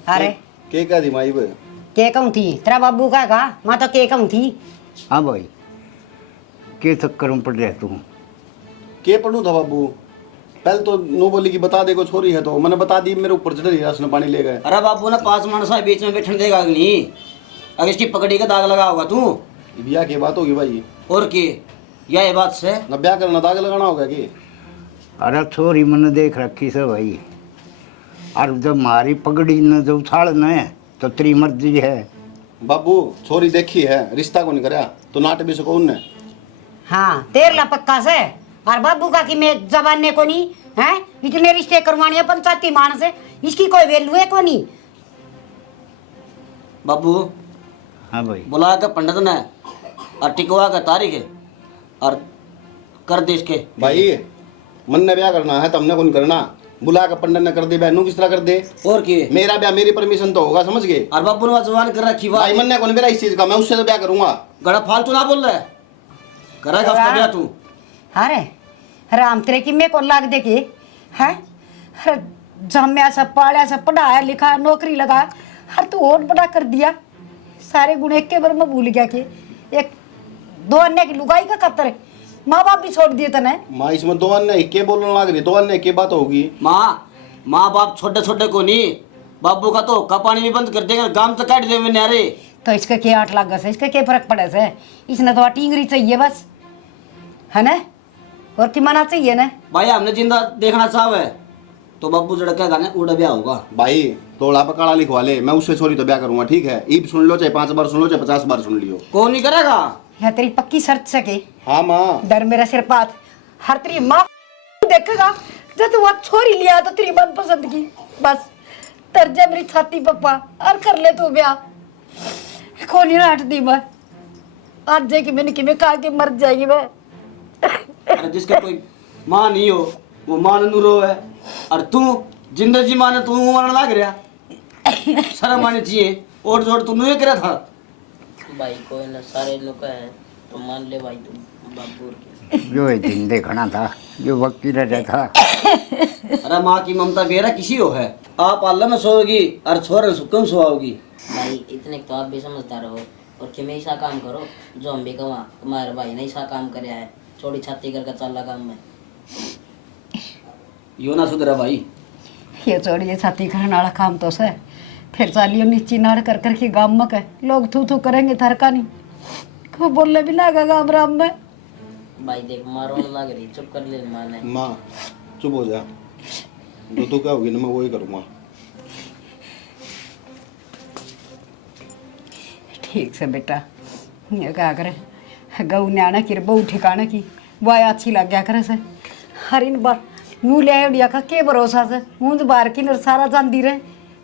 अरे के का दी माई बे के कहूँ थी तेरा बाबू का कहा मैं तो के कहूँ थी हाँ भाई के चक्कर में पड़ रहा तू के पढ़ू था बाबू पहले तो नो बोली कि बता दे को छोरी है तो मैंने बता दी मेरे ऊपर चढ़ रही उसने पानी ले गए अरे बाबू ना 5 मानसा बीच में बैठने देगा नहीं अगर इसकी पकड़ी का दाग लगा होगा तू ब्याह की बात होगी भाई और के ये बात से न ब्याह करना दाग लगाना होगा कि अरे छोरी मैंने देख रखी से भाई और जब मारी पगड़ी न जब उछाल न तो तेरी मर्जी है। बाबू छोरी देखी है, रिश्ता को नहीं करा तो नाट भी सुकून ने। हाँ तेरला पक्का से और बाबू का कि मैं जमाने को नहीं है, इतने रिश्ते करवाने हैं पंचायती मानस है, इसकी कोई वैल्यू है को नहीं। बाबू हाँ भाई। बुला के पंडित ने और टिकवा का तारीख है और कर दे इसके। भाई मन ने ब्याह करना है, तुमने कौन करना। बुला के पंडित ने कर दे, बहनों किस तरह कर दे। और किए मेरा ब्याह मेरी परमिशन तो होगा, समझ गए। और बाबू ने जवान कर रखी बात। भाई मन ने कौन मेरा इस चीज का, मैं उससे तो ब्याह करूंगा। गड़ा फालतू ना बोल रहा है, करेगा उसका ब्याह तू। अरे राम तेरे की मैं को लाग दे के है, अरे जम्या सब पाड़ा सब पढ़ाया लिखा नौकरी लगा, हर तू और बड़ा कर दिया। सारे गुण एक के बार में भूल गया कि एक दो अन्य की लुगाई का कतर है, माँ बाप भी छोड़ दिए तने। माँ इसमें दो अन्य के बोलने लग रही, दो अन्य की बात होगी। माँ बाप छोटे छोटे को नहीं, बाबू का तो हुक्का पानी भी बंद कर देगा, गांव तक काट देवे नारे। तो इसका क्या 8 लाख है, इसका क्या फर्क पड़े से, इसने तो टींगरी चाहिए बस है ना, और की मना चाहिए ना। भाई हमने जिंदा देखना चाहे तो बाबू जड़का गाने उड़ा ब्याह होगा। भाई तोड़ा पकाड़ा लिखवा ले, मैं उससे छोरी तो ब्याह करूंगा, ठीक है। ईब सुन लो, चाहे 5 बार सुन लो, चाहे 50 बार सुन लियो। कौन नहीं करेगा। यह तेरी पक्की शर्त सके। हाँ माँ। डर मेरा सिर पात, हर तेरी माँ देखेगा जब तू वहाँ छोरी लिया तो तेरी मन पसंद की, बस तरजा मेरी छाती पप्पा और कर ले तू ब्याह। कौन ही हट दी मैं आज जाएगी, मैंने कि मैं खा के मर जाएगी मैं। अरे जिसका कोई माँ नहीं हो वो माँ नू रो है, और तू जिंदा जी माँ ने तू मरने लग रहा। शर्म आनी चाहिए, और जोड़ तू नहीं करा था। भाई कोई ना, सारे लोग है तो मान ले भाई तुम बाबू के। जो ये दिन देखना था, जो वकील रह था। अरे माँ की ममता बेरा किसी हो है, आप अल्लाह में सोओगी और छोरे सुकम सोओगी। भाई इतने तो आप भी समझदार हो, और कि मैं ऐसा काम करो जो हम भी कमा, तुम्हारे भाई ने ऐसा काम कराया है, छोटी छाती करके चल काम में। यो ना सुधरा भाई। ये छोड़ी ये छाती करने वाला काम तो से फिर चालियो नीची नाड़ कर कर के गाँव में कह लोग थू थू करेंगे थरका नहीं को बोलने भी ना गाँव राम में। भाई देख मारो लग रही, चुप कर ले माने। माँ चुप हो जा, जो तू कहोगी ना मैं वही करूँगा। ठीक से बेटा, ये क्या करे गऊ न्याणा की बहु ठिकाना की वाय अच्छी लग गया करे से, हर इन बार नू ले उड़िया का के भरोसा से मुंह बार की नर सारा जानती रहे,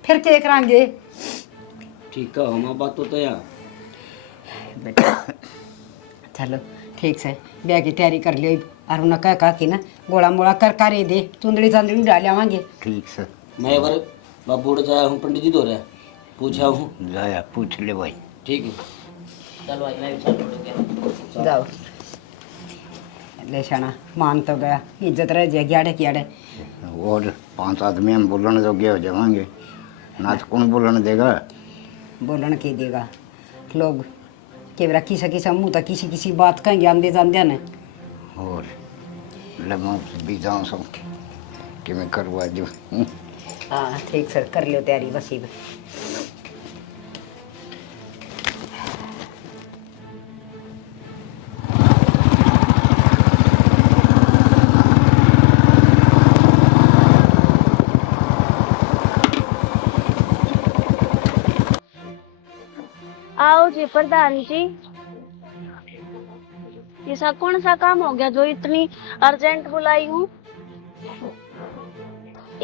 फिर के करांगे। ठीक है माँ बात तो यार बेटा चलो ठीक से ब्याह की तैयारी कर लियो, और उन्हें कह कि ना गोला मोड़ा कर करे दे, चुंदड़ी चांदड़ी डाल आवांगे। ठीक से मैं एक बार बाबू उड़ जाया हूँ, पंडित जी दो रहे पूछा हूँ। जाया पूछ ले भाई। ठीक है चलो भाई मैं भी चल पड़ूंगा। जाओ ले शाना मान तो गया, इज्जत रह जाएगी आड़े की आड़े। और 5 आदमी हम बोलने जोगे हो जाएंगे ना, तो कौन बोलने देगा। बोलन के देगा लोग के बरा किसी किसी मुँह तक किसी किसी बात कहेंगे आंदे जान ने। और लम्बा भी जाऊँ सब कि मैं करवा जो। हाँ ठीक से कर लियो तैयारी बस ही। आओ जी प्रधान जी, ये सा कौन सा काम हो गया जो इतनी अर्जेंट बुलाई हूँ।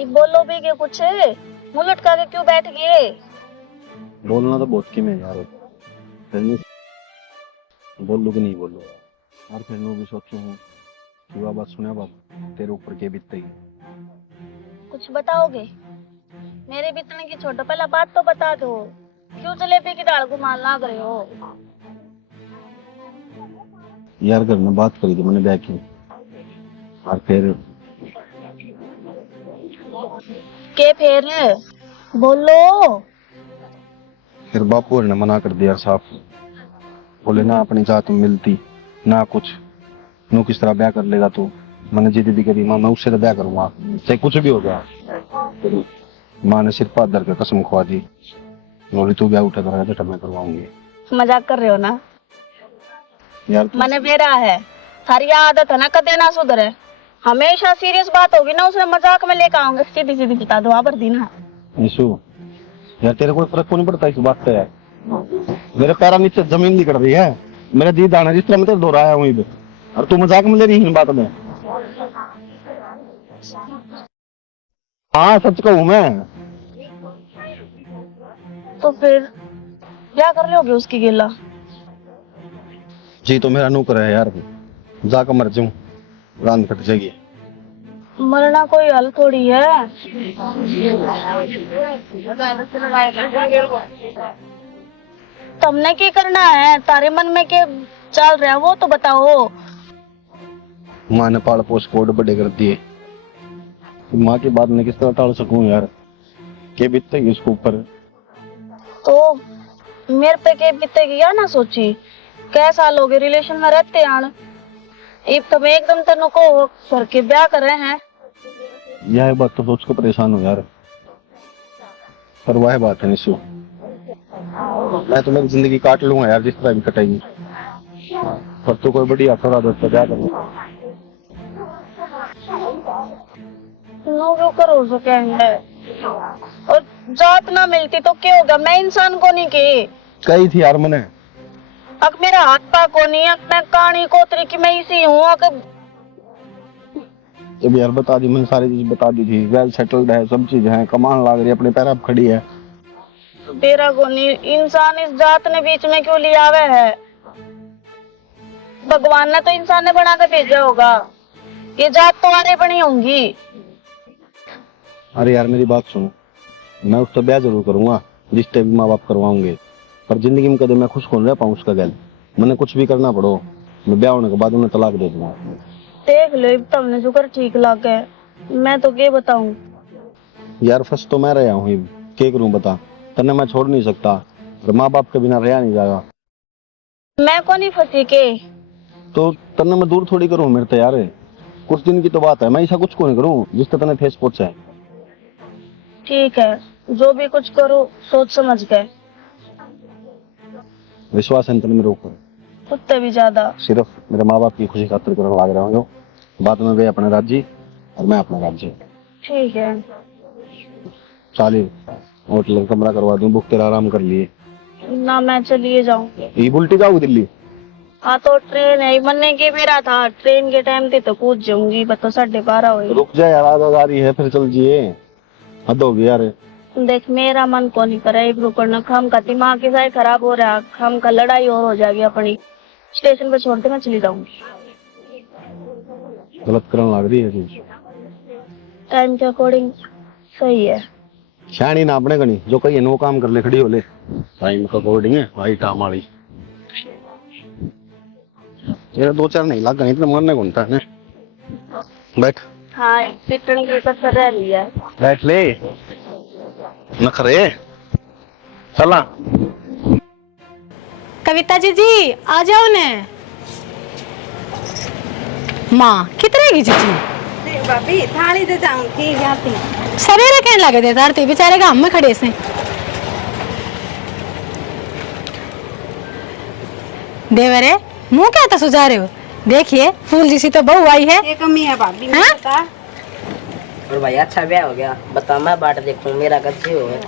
बोलो भी के कुछ, मुंह लटका के क्यों बैठ गए। बोलना तो बहुत किम है यार, बोलू कि नहीं बोलू यार। फिर मैं भी सोचू हूँ कि वह बात सुने बाप तेरे ऊपर के बीतती। कुछ बताओगे, मेरे बीतने की छोड़ो, पहला बात तो बता दो, क्यों जलेबी की दाल को मान लाग रहे हो। यार घर में बात करी थी मैंने ब्याह की, और फिर के फिर बोलो। फिर बापू ने मना कर दिया साफ, बोले ना अपनी जात में मिलती ना कुछ, नू किस तरह ब्याह कर लेगा तू। मैंने जिद भी करी, माँ मैं उससे तो ब्याह करूंगा चाहे कुछ भी हो गया। फिर माँ ने सिर पात धर कर कसम खवा दी, बोली तू ब्याह उठा करेगा तो मैं करवाऊंगी। मजाक कर रहे हो ना यार मैंने बेरा है, थारी आदत है ना कदे ना सुधरे, हमेशा सीरियस बात होगी ना उसने मजाक में लेकर आऊंगे। सीधी सीधी बता दो आबर दी ना। निशु यार तेरे को फर्क क्यों नहीं पड़ता इस बात पे यार? मेरे पैरों नीचे जमीन निकल रही है, मेरा जी दाना जिस तरह मैं तेरे दोहराया हूँ इधर, और तू मजाक में ले रही है इन बात में। हाँ सच कहूँ मैं। तो फिर क्या कर लोगे उसकी गिला? जी तो मेरा नौकर है यार, जाकर मर जाऊं, रात कट जाएगी। मरना कोई हल थोड़ी है। तुमने क्या करना है? तारे मन में क्या चल रहा है वो तो बताओ। माँ ने पाल पोस कोड बड़े कर दिए, माँ की बात मैं किस तरह टाल सकूं यार? के बीतेगी उसके ऊपर? तो मेरे पे के बीतेगी या ना सोची? कै साल हो गए रिलेशन में रहते आन, एक तुम एकदम तेनों को करके ब्याह कर रहे हैं। यह बात तो सोच कर परेशान हूँ यार, पर वह बात है निशु, मैं तो मेरी जिंदगी काट लूंगा यार जिस तरह भी कटेगी, पर तू कोई बड़ी अफरा दोस्त से ब्याह कर। क्यों करो सकेंगे? और जात ना मिलती तो क्या होगा? मैं इंसान को नहीं की कही थी यार मैंने, अक मेरा हाथ पा को नहीं, अक मैं कहानी कोतरी की मैं इसी हूँ। अक जब यार बता दी मैंने, सारी चीज बता दी थी, वेल सेटल्ड है, सब चीज है, कमान लाग रही है, अपने पैर अब खड़ी है। तेरा को नहीं, इंसान इस जात ने बीच में क्यों लिया हुआ है? भगवान ने तो इंसान ने बना कर भेजा होगा, ये जात तुम्हारे बनी होंगी। अरे यार मेरी बात सुनो, मैं उससे ब्याह जरूर करूंगा जिससे भी माँ बाप करवाऊंगे, पर जिंदगी में कदे मैं खुश कौन रह पाऊँ उसका गैल। मैंने कुछ भी करना पड़ो, मैं ब्याह होने के बाद उन्हें तलाक दे दूंगा। देख लो तुमने जो कर ठीक लग है, मैं तो क्या बताऊं यार फंस तो मैं रहा हूँ, क्या करूँ बता? तन्ने मैं छोड़ नहीं सकता, और माँ बाप के बिना रहा नहीं जाएगा। मैं को नहीं फंसी के, तो तन्ने मैं दूर थोड़ी करूँ मेरे तैयार है, कुछ दिन की तो बात है, मैं ऐसा कुछ को नहीं करूँ जिससे तन्ने ठेस पहुंचे। ठीक है जो भी कुछ करो सोच समझ के। विश्वास है तन्ने मेरे ऊपर? कुत्ते भी ज्यादा। सिर्फ मेरे माँ बाप की खुशी खातिर करने लग रहा हूँ, बाद में वे अपने राज्य और मैं अपना राज्य। ठीक है चाली होटल कमरा करवा दूं बुक, तेरा आराम कर लिए ना, मैं चलिए जाऊं। ये उल्टी जाऊँ दिल्ली? हाँ तो ट्रेन है, बनने के मेरा था ट्रेन के टाइम पे तो कूद जाऊंगी, बता 12:30 हुई। रुक जा यार, आधा आ रही है फिर चल जिए, हद होगी यार। देख मेरा मन को नहीं करे एक रुकना, खम का दिमाग के साथ खराब हो रहा, खम का लड़ाई और हो जाएगी अपनी। स्टेशन पे छोड़ के मैं चली जाऊंगी। गलत करने लग रही है चीज, टाइम के अकॉर्डिंग सही है। शानी ना अपने गणी जो कही नो काम कर ले, खड़ी हो ले, टाइम का अकॉर्डिंग है भाई टाम वाली। ये 2-4 नहीं लग गई तो मरने कौन था ने। बैठ। हाँ पिटने की कसर रह लिया। बैठ ले नखरे चला। कविता जी आ जाओ ने। माँ कितने की जीजी? भाभी थाली दे जाऊं की जाती सवेरे कहने लगे थे तारती बेचारे गांव में खड़े से। देवरे मुंह क्या था सुझा रहे हो? देखिए फूल जैसी तो बहू आई है। ये कमी है भाभी हाँ? बता। और भाई अच्छा ब्याह हो गया, बता मैं बाट देखूं मेरा कच्चे हो गया।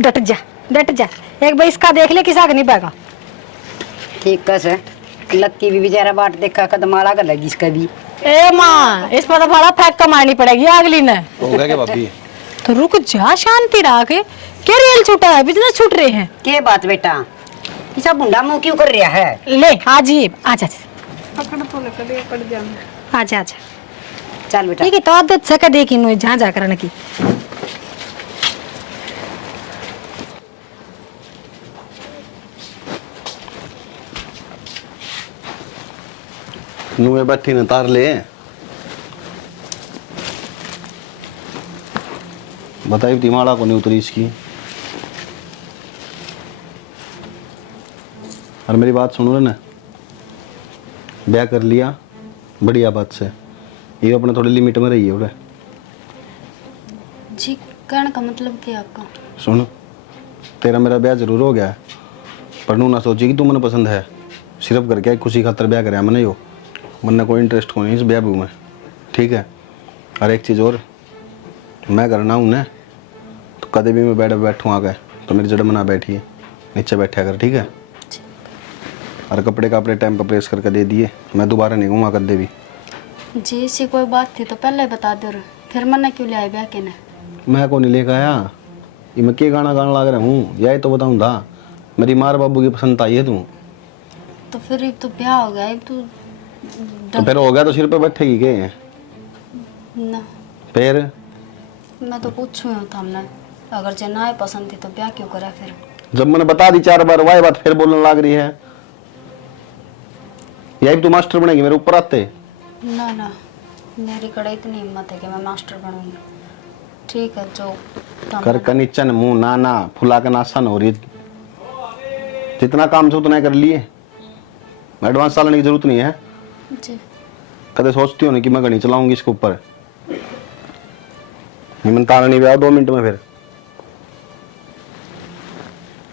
डट जा एक बार इसका देख ले, किसा का नहीं पाएगा। ठीक कस है, लक्की भी बेचारा बाट देखा कदमाला कर लगी इसका भी। ए माँ इस पर तो बड़ा फेंक कमानी पड़ेगी अगली ने। हो गया क्या भाभी? तो रुक जा शांति रहा के, क्या रेल छूटा है, बिजनेस छूट रहे हैं। के बात बेटा, इसा बुंडा मुंह क्यों कर रहा है? ले आजी आजा पकड़ तो लकड़ी पड़ जाना। आजा आजा चल बेटा। ठीक है तो आदत सका देखी नु जहाँ जा करने की। नुए बैठी ने तार ले, बताई दिमाड़ा को नहीं उतरी इसकी। और मेरी बात सुनो ना, ब्याह कर लिया बढ़िया बात से, ये अपने थोड़ी लिमिट में रही है। जी कहने का मतलब क्या आपका? सुन तेरा मेरा ब्याह जरूर हो गया है, पर नू ना सोची कि तू मैंने पसंद है, सिर्फ करके खुशी खातर ब्याह कराया मैंने यो, वरना कोई इंटरेस्ट को नहीं इस ब्याह में, ठीक है? और एक चीज़ और, मैं करना हूँ ना तो कभी भी मैं बैठूँ आगे तो मेरी जड़ में ना बैठिए, नीचे बैठा कर, ठीक है? और कपड़े का अपने टाइम पर प्रेस करके दे दिए, मैं दोबारा नहीं घूमा कर दे भी। जी ऐसी कोई बात थी तो पहले बता दो, फिर मना क्यों ले आए ब्याह के ने? मैं को नहीं लेकर आया, ये मैं क्या गाना गाना लग रहा हूँ, यही तो बताऊँ था। मेरी मार बाबू की पसंद आई है तू, तो फिर अब तो ब्याह हो गया, अब तो फिर हो गया तो सिर पे बैठेगी के? ना फिर मैं तो पूछूं था हमने, अगर जे ना पसंद थी तो ब्याह क्यों करा फिर? जब मैंने बता दी 4 बार, वही बात फिर बोलने लग रही है। यही तू मास्टर बनेगी मेरे ऊपर आते? ना ना, मेरी कड़े इतनी हिम्मत है कि मैं मास्टर बनूंगी। ठीक है, जो कर का नीचा मुंह ना ना फुला के नासन हो रही, जितना काम से उतना कर लिए, एडवांस डालने की जरूरत नहीं है। जी कदे सोचती हो ना कि मैं घड़ी चलाऊंगी इसके ऊपर? निमन ताल नहीं भी 2 मिनट में फिर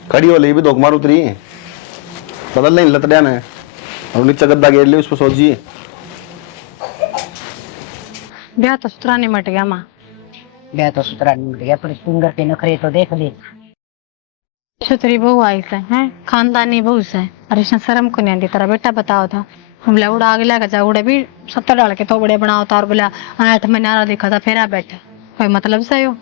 खड़ी हो ली भी धोख मार उतरी, बदल नहीं लतड़िया ने, और नीचे गद्दा घेर ली, उस पर सोचिए। ब्याह तो सुतरा नहीं मट गया माँ। ब्याह तो सुतरा नहीं मिट गया, पर फिंगर के नखरे तो देख ले। सुतरी बहू आई से हैं, खानदानी बहू से, और इसने शर्म को नहीं आती। तेरा बेटा बताओ था, हम उड़ा आगे लेकर जा, उड़े भी 70 डाल के थोबड़े बनाओ था, और बोला 8 महीना देखा था फिर आ बैठा, कोई मतलब से हो?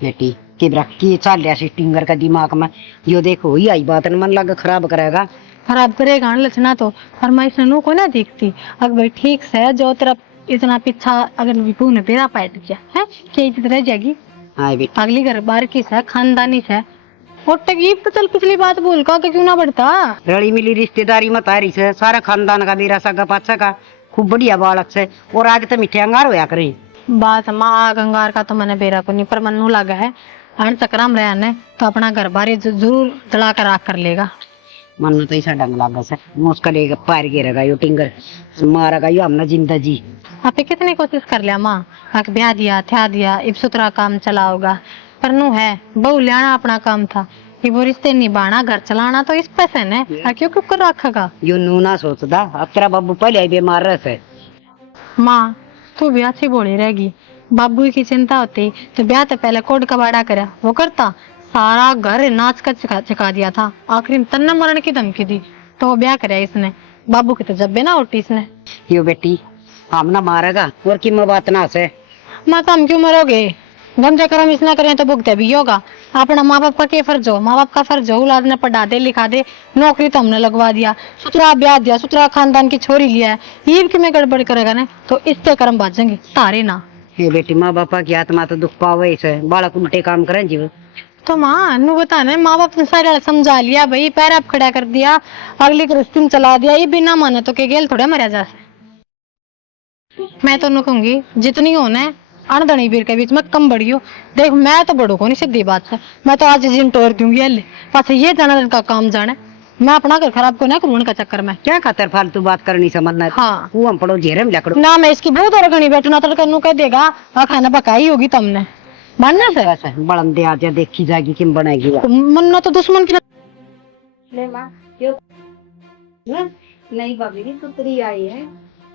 बेटी कि की चल रहा सी टिंगर का दिमाग में, यो देखो ही आई बात मन लग खराब करेगा। खराब करेगा लचना तो, पर मैं इसने नू को ना दिखती। अगर भाई ठीक से जो तेरा इतना पीछा अगर विभू ने बेरा पैट दिया है, क्या इज्जत रह जाएगी? हाँ बेटी, अगली घर बार की से, खानदानी से उठेगी तो चल पिछली बात बोल का क्यों ना बढ़ता। रली मिली रिश्तेदारी में तारी से, सारा खानदान का मेरा सगा पाचा का खूब बढ़िया बालक से, और आगे तो मिठे अंगार होया करे। बात माँ गंगार का तो मैंने बेरा को नहीं, पर मनु लगा है अन चक्राम रहा ने तो अपना घर बार जरूर जला कर राख कर लेगा। मन तो ऐसा डंग लगा से मुस्कल एक पार गिरेगा यो टिंगर, मारेगा यो हमने जिंदा जी। आपे कितनी कोशिश कर लिया माँ, आके ब्याह दिया थ्या दिया, इब सुतरा काम चला होगा, पर नू है बहु लियाना अपना काम था, ये वो रिश्ते निभाना घर चलाना तो इस पैसे ने क्यों क्यों कर रखेगा? यो नू ना सोचता, अब तेरा बाबू पहले ही बीमार रहे। माँ तू भी अच्छी बोली रहेगी, बाबू की चिंता होती तो ब्याह तो पहले कोड कबाड़ा करा, वो करता सारा घर नाच कर चका दिया था, आखिरी में तन्ना मरण की धमकी दी तो वो ब्याह कराया इसने। बाबू की तो जब्बे ना उठी इसने। यो बेटी हम ना मारेगा और की बात ना से। माँ तो हम क्यों मरोगे, गंजा कर्म इसना करें तो भुगते भी होगा। अपना माँ बाप का क्या फर्ज हो, माँ बाप का फर्ज हो औलाद ने पढ़ा दे लिखा दे, नौकरी तो हमने लगवा दिया, सुतरा ब्याह दिया, सुतरा खानदान की छोरी लिया है, ये कि मैं गड़बड़ करेगा ना तो इसके कर्म बाजेंगे तारे ना। ये बेटी माँ बापा की आत्मा तो दुख पावे इसे, बालक उल्टे काम करें जीव। तो माँ नू बताना, माँ बाप ने सारा समझा लिया भाई, पैर आप खड़ा कर दिया, अगली गृहस्थी में चला दिया, ये बिना माने तो के गेल थोड़ा मरा जा। मैं तो नू कहूंगी जितनी हो ना अनदनी बीर के बीच में कम बड़ी हो। देख मैं तो बड़ो को नहीं, सीधी बात है, मैं तो आज जिन टोर दूंगी हल पास ये जाना का काम जाने, मैं अपना घर खराब को ना करूँ का चक्कर में। क्या खातर फालतू बात करनी समझना? हाँ वो हम पड़ो जेरे में लकड़ो ना, मैं इसकी बहुत और घनी बैठना तड़का नू कह देगा खाना पकाई होगी तुमने बनना से वैसे बड़न दे आज देखी जाएगी किम बनाएगी। मन्ना तो दुश्मन की ले माँ यो नहीं भाभी की सुतरी आई है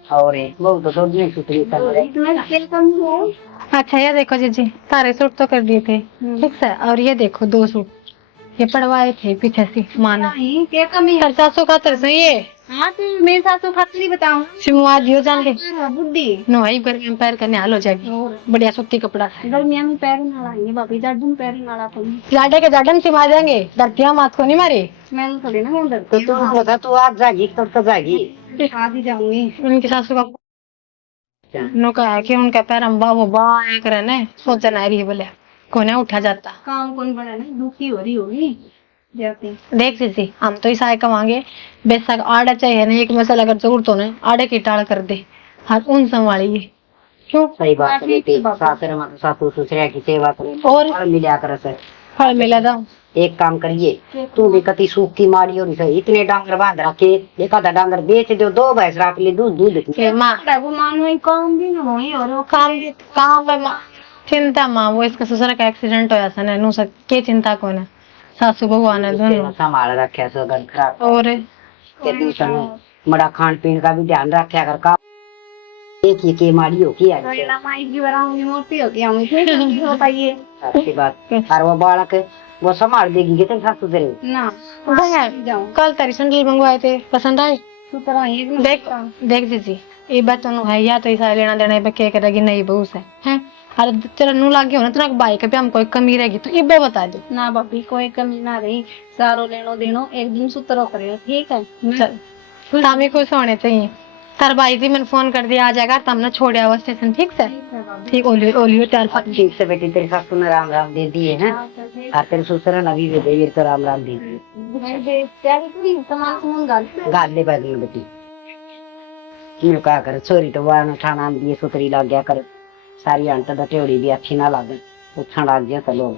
और बहुत तो दूध नहीं सुतरी कर रहे। तुम्हें तेल कम है। अच्छा ये देखो जीजी सारे सूट तो कर दिए थे ठीक है, और ये देखो 2 सूट ये पड़वाए थे पीछे से माँ ने। नहीं क्या कमी है? 700 का तरस है ये। हाँ तो मेरे सासू खाती बताऊँ सिमुआ दियो जान ले बुद्धि नो भाई गर्मी में पैर करने हाल हो जाएगी, बढ़िया सूती कपड़ा है। गर्मिया में पैर नाड़ाएंगे भाभी, जाडू पैर नाड़ा तो जाडे के जाडन सिमा देंगे, धरतियां मात को नहीं मारे। मैं तो थोड़ी ना डर तो तू बता तू आज जागी तो जागी। आज ही जाऊंगी। उनकी सासू का नो कहा है कि उनका पैर हम बाबू बाएं करे ने सोचा ना रही बोले कोने उठा जाता। काम कौन बड़ा ना दुखी हो रही होगी जाती। देख सीसी हम तो इस आय कमांगे, बेशक आड़ा चाहिए ना एक मसाला अगर जरूरत हो ना आड़े की टाल कर दे, हाथ उन संभालिए क्यों। सही बात है बेटी, सासरे में सासू ससुर की सेवा करें और मिला कर से फल मिला जाओ। एक काम करिए तू भी कति सूख की मारी और इतने डांगर बांध रखे, एक आधा डांगर बेच दो, 2 भैंस रख ले दूध माँ वो मानो काम भी ना होई और वो काम पे माँ चिंता माँ वो इसका ससुर का एक्सीडेंट होया था ना नू सब के चिंता कौन है, सासू भगवान है दोनों संभाल रखे सो घर खराब और बड़ा खान पीन का भी ध्यान रखा कर का एक ये के माड़ी हो की आई मेरा माई की बराबर मोटी हो गया मुझे बताइए अच्छी बात। और वो बालक वो संभाल देगी कि तेरे सासू तेरे ना जाओ कल तेरी सैंडल मंगवाए थे, पसंद आए? सुतरा ही देख देख दीदी, ये बात तो है या तो ऐसा लेना देना पे क्या करेगी नहीं बहू से हैं। अरे तेरा नू लागे हो ना तेरा भाई के पे हम कोई कमी रहेगी तो ये बता दे। ना भाभी कोई कमी ना रही, सारो लेनो देनो एक दिन सुतरो करेगा, ठीक है? चल हमें खुश होने चाहिए। तार भाई थी मैंने फोन कर दिया आ जाएगा, तब ना छोड़ आओ स्टेशन, ठीक से? ठीक ओलियो ओलियो चल ठीक से बेटी तेरे सासू ने राम राम दे दिए हैं और तेरे ससुर ने अभी भी दे तो राम राम दे दिए। गाल ले बैठी बेटी मैं क्या कर चोरी तो वाह ठाणा दिए सुतरी लग गया कर सारी अंत टेड़ी भी अच्छी ना लगे उछण लग गया तो लोग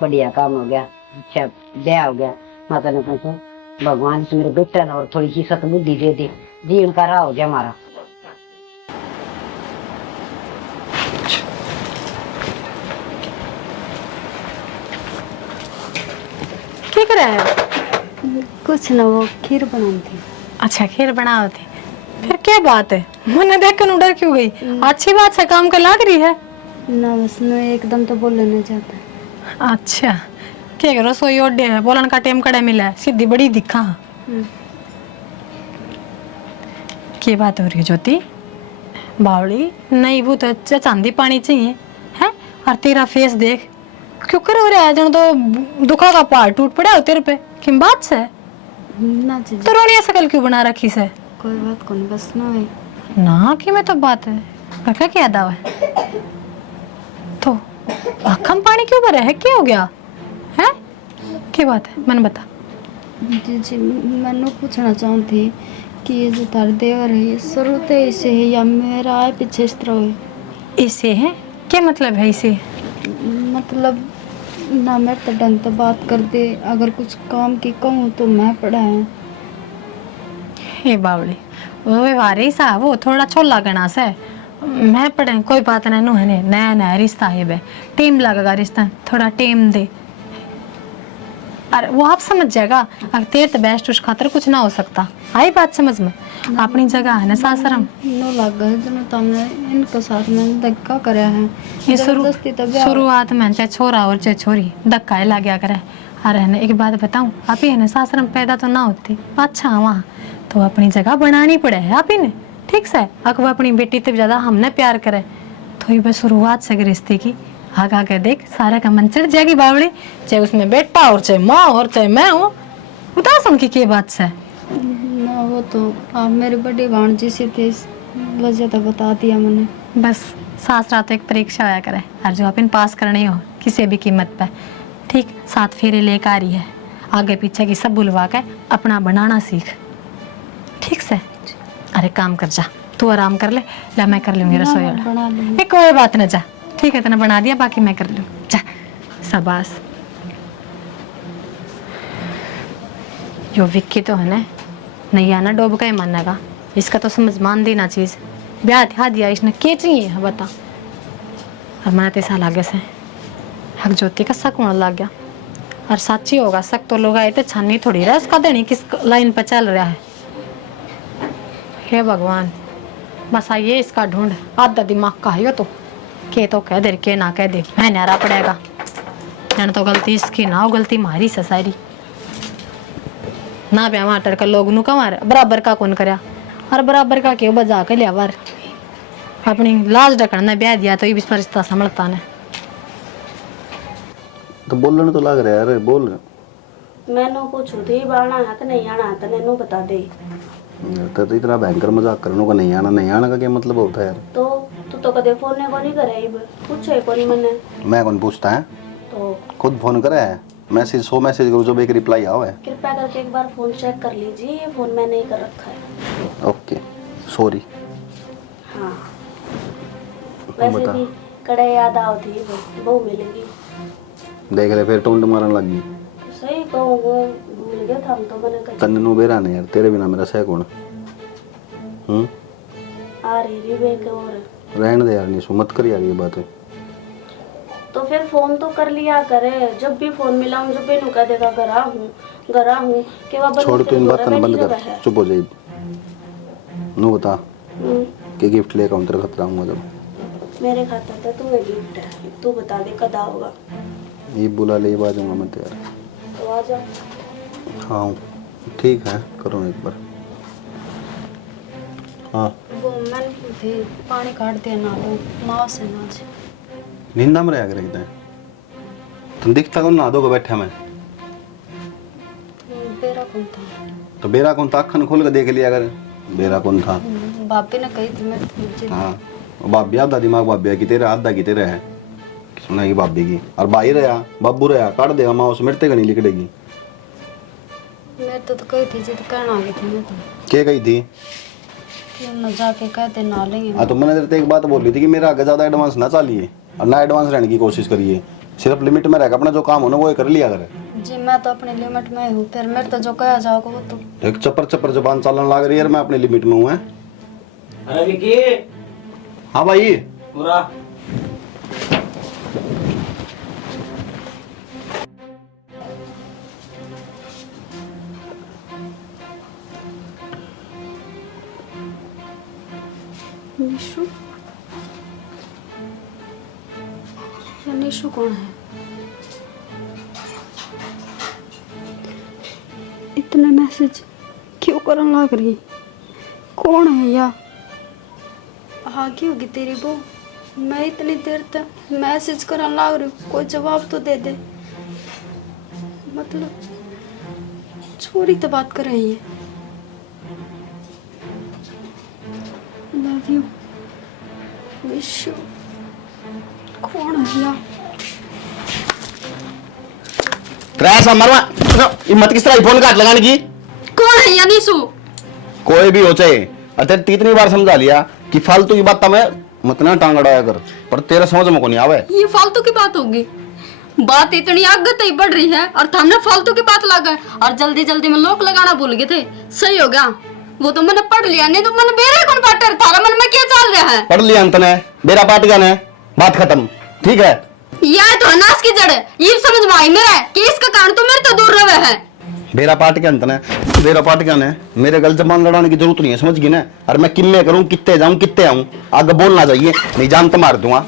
बढ़िया काम हो गया, अच्छा ब्याह हो गया। माता ने पूछा भगवान से मेरे बेटे ने और थोड़ी सी सतबुद्धि दे दे, जीवन का राह हो गया हमारा। क्या कर रहा है? कुछ ना वो खीर बनाई थी। अच्छा खीर बनाओ थे, फिर क्या बात है? मैंने देख कर डर क्यों गई? अच्छी बात से काम कर लग रही है ना, बस मैं एकदम तो बोलना नहीं चाहता। अच्छा क्या करो सोई ओडे है बोलन का टाइम कड़ा मिला है सीधी बड़ी दिखा। क्या बात हो रही है ज्योति? बावड़ी नहीं वो तो चांदी पानी चाहिए है और तेरा फेस देख क्यों कर हो रहा है जन तो दुखा का पहाड़ टूट पड़ा हो तेरे पे किम बात से? ना जी तो रोनिया सकल क्यों बना रखी से? कोई बात कौन बस ना है ना कि मैं तो बात है काका क्या दावा है तो आँखों में पानी क्यों भरा है? क्या हो गया है? क्या बात है मैंने बता। जी जी मैंने पूछना चाहती कि ये जो तार देवर है ये शुरू से ऐसे है या मेरा आए पीछे इस तरह है? इसे है क्या मतलब है इसे? मतलब ना मेरे तो ढंग से बात कर दे, अगर कुछ काम की कहूँ तो मैं पड़ा है। हे बावड़ी वो व्यवहारी सा वो थोड़ा छोला गना से मैं पढ़े कोई बात नहीं नु है नया नया रिश्ता है बे टीम लगेगा रिश्ता थोड़ा टीम दे और वो आप समझ जाएगा। अगर तेरे तो बेस्ट उस खातर कुछ ना हो सकता आई बात समझ में अपनी जगह है ना सासरम नो लगा है जो तुमने इनके साथ में धक्का कराया है ये जबरदस्ती तो ब्याह शुरुआत में चाहे छोरा और चाहे छोरी धक्का ही लग गया करे। अरे है ना एक बात बताऊं आप ही है ना सासरम पैदा तो ना होती अच्छा वहाँ तो अपनी जगह बनानी पड़े है आप ही ने ठीक से अकबर अपनी बेटी तब ज्यादा हमने प्यार करे तो ये बस शुरुआत से रिश्ते की आगे आगे देख सारा का मन चढ़ जाएगी बावड़ी चाहे उसमें बेटा और चाहे माँ और चाहे मैं हूँ बता सुन की क्या बात से ना वो तो आप मेरी बड़ी भांजी सी थे इस वजह तो बता दिया मैंने। बस सास रात एक परीक्षा होया करे और जो अपन पास करनी हो किसी भी कीमत पे ठीक 7 फेरे लेकर आ रही है आगे पीछे की सब बुलवा के अपना बनाना सीख ठीक से। अरे काम कर जा तू आराम कर ले मैं कर लूंगी रसोई बना लूंगी। कोई बात ना जा ठीक है तेने बना दिया बाकी मैं कर लूँ जा शाबाश। यो विक्की तो है ना नहीं आना डूब का ही मानेगा इसका तो समझ मान देना चीज ब्याह था दिया इसने क्या चाहिए है बता। और मैंने तेसा लागे से हक ज्योति का शक होने लग गया और सच्ची होगा शक तो लोग आए थे छानी थोड़ी रहा उसका देनी किस लाइन पर चल रहा है। हे भगवान बस आइए इसका ढूंढ आधा दिमाग का है तो के तो कह दे के ना कह दे मैं नारा पड़ेगा जन तो गलती इसकी ना हो गलती मारी से सारी ना ब्याह माटर का लोग नु कमार बराबर का कौन करया और बराबर का क्यों बजा के लिया बार अपनी लाज ढकन ने ब्याह दिया तो ये भी रिश्ता संभलता ने तो बोलने तो लग रहा है यार बोल मैंने पूछू थी आना है कि नहीं आना है तो नैनू बता दे। तो इतना भयंकर मजाक करने को नहीं आना का क्या मतलब होता है यार? तो तू तो कदे फोन ने को नहीं करे इब पूछे को नहीं मैंने मैं कौन पूछता है तो खुद फोन करे है मैसेज 100 मैसेज करो जब एक रिप्लाई आओ है। कृपया करके एक बार फोन चेक कर लीजिए ये फोन मैंने ही कर रखा है। Okay sorry. हाँ वैसे भी कड़े याद आओ थी बहु मिलेगी देख ले फिर टोंड मारने लग गई। सही कहूँ भूल गया था हम तो मैंने कहा तन्ने नु बेरा नहीं यार तेरे बिना मेरा सह कौन आ रही बेक और रहने दे यार नहीं मत कर यार ये बात है। तो फिर फोन तो कर लिया करे जब भी फोन मिला हूँ जब भी नु कह देगा गरा हूँ कि वह छोड़ तू इन बातों बंद कर चुप हो जाए। नु बता के गिफ्ट लेकर आऊं तेरे खतरा हूँ जब? मेरे खाता था तुम्हें गिफ्ट है, तू बता दे कदा होगा। ये बुला ले बाजूंगा मैं तो यार। तो आ जाओ। हाँ ठीक है, करो एक बार। हाँ वो मैंने पूछे पानी काट दिया ना लो माँ से ना से। नींदा में रहा कर एकदम तुम दिखता कौन ना दो को बैठा मैं बेरा कौन था? तो बेरा कौन था? अखन खोल के देख लिया अगर बेरा कौन था। बापी ने कही थी मैं मुझे हाँ वो बाबी आधा दिमाग बाबी की तेरा आधा की तेरा है सुना की बाबी की और भाई रहा बाबू रहा काट देगा माँ उस मिटते का नहीं लिखड़ेगी। मैं तो कही थी जिद कहना आ गई थी मैं तो क्या कही थी? कि हम न जाके कहते ना लेंगे। हाँ तो मैंने तेरे एक बात बोली थी कि मेरा आगे ज्यादा एडवांस ना चाहिए और ना एडवांस रहने की कोशिश करिए, सिर्फ लिमिट में रहकर अपना जो काम हो ना वो कर लिया करे। जी मैं तो अपनी लिमिट में हूँ, फिर मेरे तो जो कहा जाओगे वो तो। एक चप्पर चप्पर जबान चलन लग रही है, मैं अपने लिमिट में हूँ। अरे विकी हाँ भाई पूरा निशु? या निशु कौन है? इतने मैसेज क्यों करने लग रही? कौन है या? आगे होगी तेरी बहू? मैं इतनी देर तक मैसेज करने लग रही हूँ, कोई जवाब तो दे दे। मतलब छोरी तो बात कर रही है। Love you wish you. कौन है या? क्रैश मरवा हिम्मत किस तरह फोन काट लगाने की? कौन है या निशु? कोई भी हो चाहे, अरे कितनी बार समझा लिया कि फालतू की बात मैं मत ना टांग अड़ाया कर, पर तेरे समझ में को नहीं आवे। ये फालतू की बात होगी? बात इतनी आगे तक बढ़ रही है और हमने फालतू की बात लगा और जल्दी जल्दी में लोग लगाना भूल गए थे। सही हो गया, वो तो मैंने पढ़ लिया, नहीं तो मैंने बेरे कौन पाटर थारा मन में क्या चल रहा है? पढ़ लिया अंत ने बेरा पाट गया ने, बात खत्म। ठीक है यह तो अनाज की जड़ है, ये समझ में आई मेरे कि इसका कारण तो मेरे तो दूर रहे है। बेरा पाट के अंत ने बेरा पाट गया ने, मेरे गल जबान लड़ाने की जरूरत नहीं है, समझ गई ना? और मैं किम्मे करूं, कितने जाऊं, कितने आऊं, आगे बोलना चाहिए, नहीं जान तो मार दूंगा।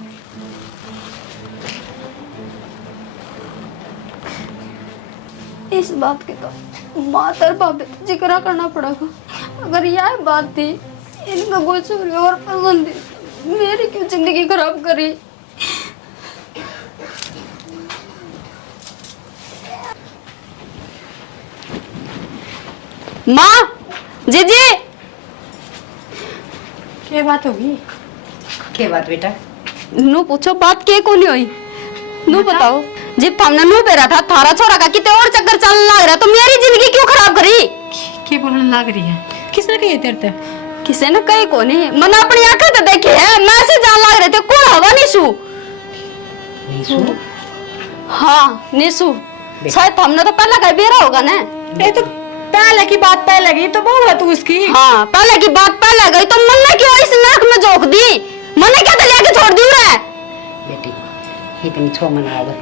इस बात के तो माता और बाप जिक्र करना पड़ेगा। अगर यह बात थी इनका कोई चोरी और पसंद थी, मेरी क्यों जिंदगी खराब करी? माँ जीजी क्या बात होगी? क्या बात बेटा? नू पूछो बात के को नहीं हुई? नू बताओ जिब हमने नू पेरा था थारा छोरा का कितने और चक्कर चलने लग रहा तो मेरी जिंदगी क्यों खराब करी? क्या बोलने लग रही है? किसने कही तेरे ते? किसी ने कही को नहीं, मैंने अपनी आंखें तो देखी है, मैं से जान लग रहे थे। कौन होगा निशु? निशु? हाँ निशु, शायद हमने तो पहले कहीं बेरा होगा ना। ये तो पहले की बात पहले गई तो बहू है तू उसकी। हाँ पहले की बात पहले गई तो मन ने क्यों इस नरक में झोंक दी? मन ने क्या लेके छोड़ दी रे? बेटी इतनी छो मना आवे,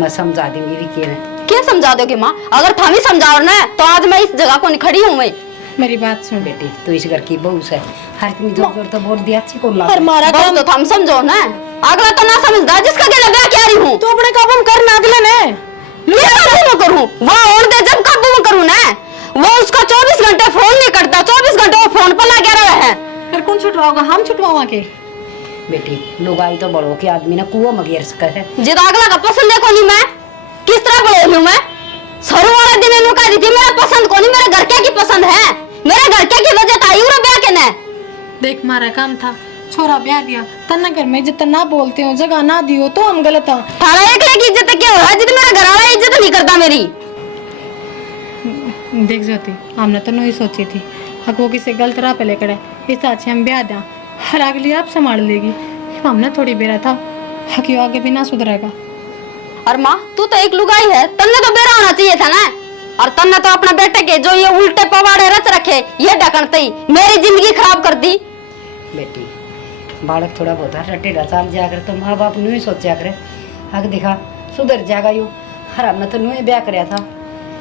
मैं समझा दूंगी भी क्या है। क्या समझा दोगे माँ? अगर थाम ही समझाओ ना तो आज मैं इस जगह को नहीं खड़ी हूँ। मैं मेरी बात सुन बेटी, तू इस घर की बहू से हर इतनी जोर जोर तो बोल दिया अच्छी को ला। और मारा बस काम तो थाम समझो ना, अगला तो ना समझदा जिसका गला ब्याह क्या रही हूँ। तू अपने काबू में करना अगले ने। मैं काबू में करूँ वो और दे जब काबू में करूँ ना, वो उसका 24 घंटे फोन नहीं करता, 24 घंटे वो फोन पर लगा रहा है। फिर कौन छुटवाओगा? हम छुटवावा के? बेटी लुगाई तो बड़ो के आदमी ना कुआं में गिर सके है। जिद अगला का पसंद देखो नहीं, मैं किस तरह बोल रही हूँ? मैं सरू वाले दिन इन्हों कह दी थी मेरा पसंद को नहीं, मेरे घर क्या की पसंद है, मेरे घर क्या की वजह आई उरा ब्याह के ने। देख मारा काम था, छोरा ब्याह दिया, तन्ना घर में इज्जत ना बोलते हो, जगह ना दियो तो हम गलत हैं। थारा एकले की इज्जत क्या हो रहा है? जिद मेरा घर वाला इज्जत नहीं करता मेरी। देख ज्योति, हमने तो नहीं सोची थी अगर वो किसी गलत राह पे लेकर इस अच्छे हम ब्याह दें, हर अगली आप संभाल लेगी। हमने थोड़ी बेरा था हकी आगे भी ना सुधरेगा। और माँ तू तो एक लुगाई है, तन्ने तो बेरा होना चाहिए था ना। और तन्ने तो अपने बेटे के जो ये उल्टे पवाड़े रच रखे ये ढकनते ही मेरी जिंदगी खराब कर दी। बेटी बालक थोड़ा बहुत रटेड़ा चाल जाया करे तो माँ बाप नहीं सोचा करे आगे देखा सुधर जाएगा। यू हर हमने तो नहीं ब्याह कराया था,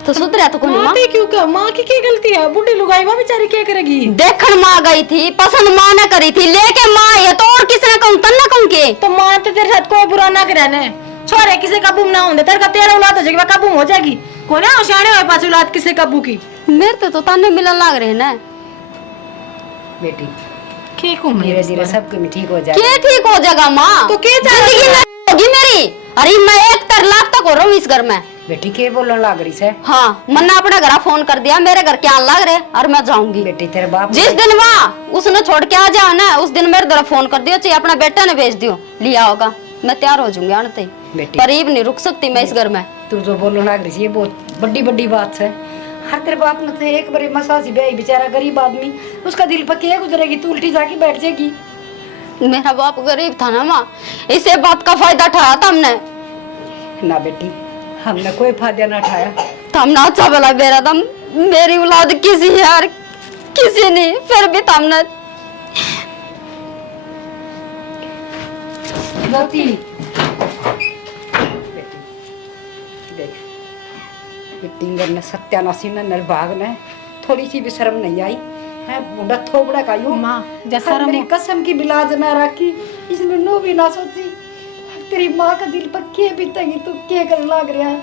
तो सुधरा तो कोनी माँ माँ क्यों क्या माँ की क्या गलती है? बुढ़ी लुगाई माँ बेचारी क्या करेगी? देखन माँ गई थी, पसंद माँ ने करी थी, लेके माँ ये तो और किसने कहूँ तन ना कहूँ के तो माँ तो तेरे साथ कोई बुरा ना करे ने छोरे किसी काबू में ना होंगे तेरे का तेरा औलाद हो जाएगी वह काबू में हो जाएगी कोई ना होशियारे हो पास औलाद किसी काबू की मेरे तो ताने मिलन लग रहे ना बेटी ठीक हूँ मैं धीरे धीरे सब कुछ ठीक हो जाए। क्या ठीक हो जाएगा माँ? तो क्या जिंदगी में होगी मेरी? अरे मैं 1 लाख तक हो रहा हूँ इस घर में। बेटी के बोलने लग रही से? हाँ मन्ना अपने घर फोन कर दिया मेरे घर क्या लग रहे और मैं जाऊंगी। बेटी तेरे बाप जिस दिन वहाँ उसने छोड़ के आ जाओ ना उस दिन मेरे तरफ फोन कर दियो चाहे अपना बेटा ने भेज दियो लिया होगा मैं तैयार हो जाऊंगी आने ही। बेटी करीब नहीं रुक सकती मैं इस घर में। तू जो बोलने लग रही है बहुत बड़ी बड़ी बात है। हर तेरे बाप ने तो एक बार मसासी ब्याही बेचारा गरीब आदमी उसका दिल पर क्या गुजरेगी तू उल्टी जाके बैठ जाएगी। मेरा बाप गरीब था ना माँ इसे बात का फायदा उठाया था हमने। ना बेटी हमने कोई फायदा ना उठाया। हमने अच्छा भला मेरा दम मेरी औलाद किसी है और किसी नहीं फिर भी हमने बेटी देख टिंगर ने सत्यानाशी ने निर्भाग ने थोड़ी सी भी शर्म नहीं आई है बूढ़ा थोबड़ा का यूं माँ जैसा मेरी कसम की बिलाज ना रखी इसने नो भी ना सोची तेरी माँ का दिल पर क्या बीतेगी तू क्या कर लाग रहा है।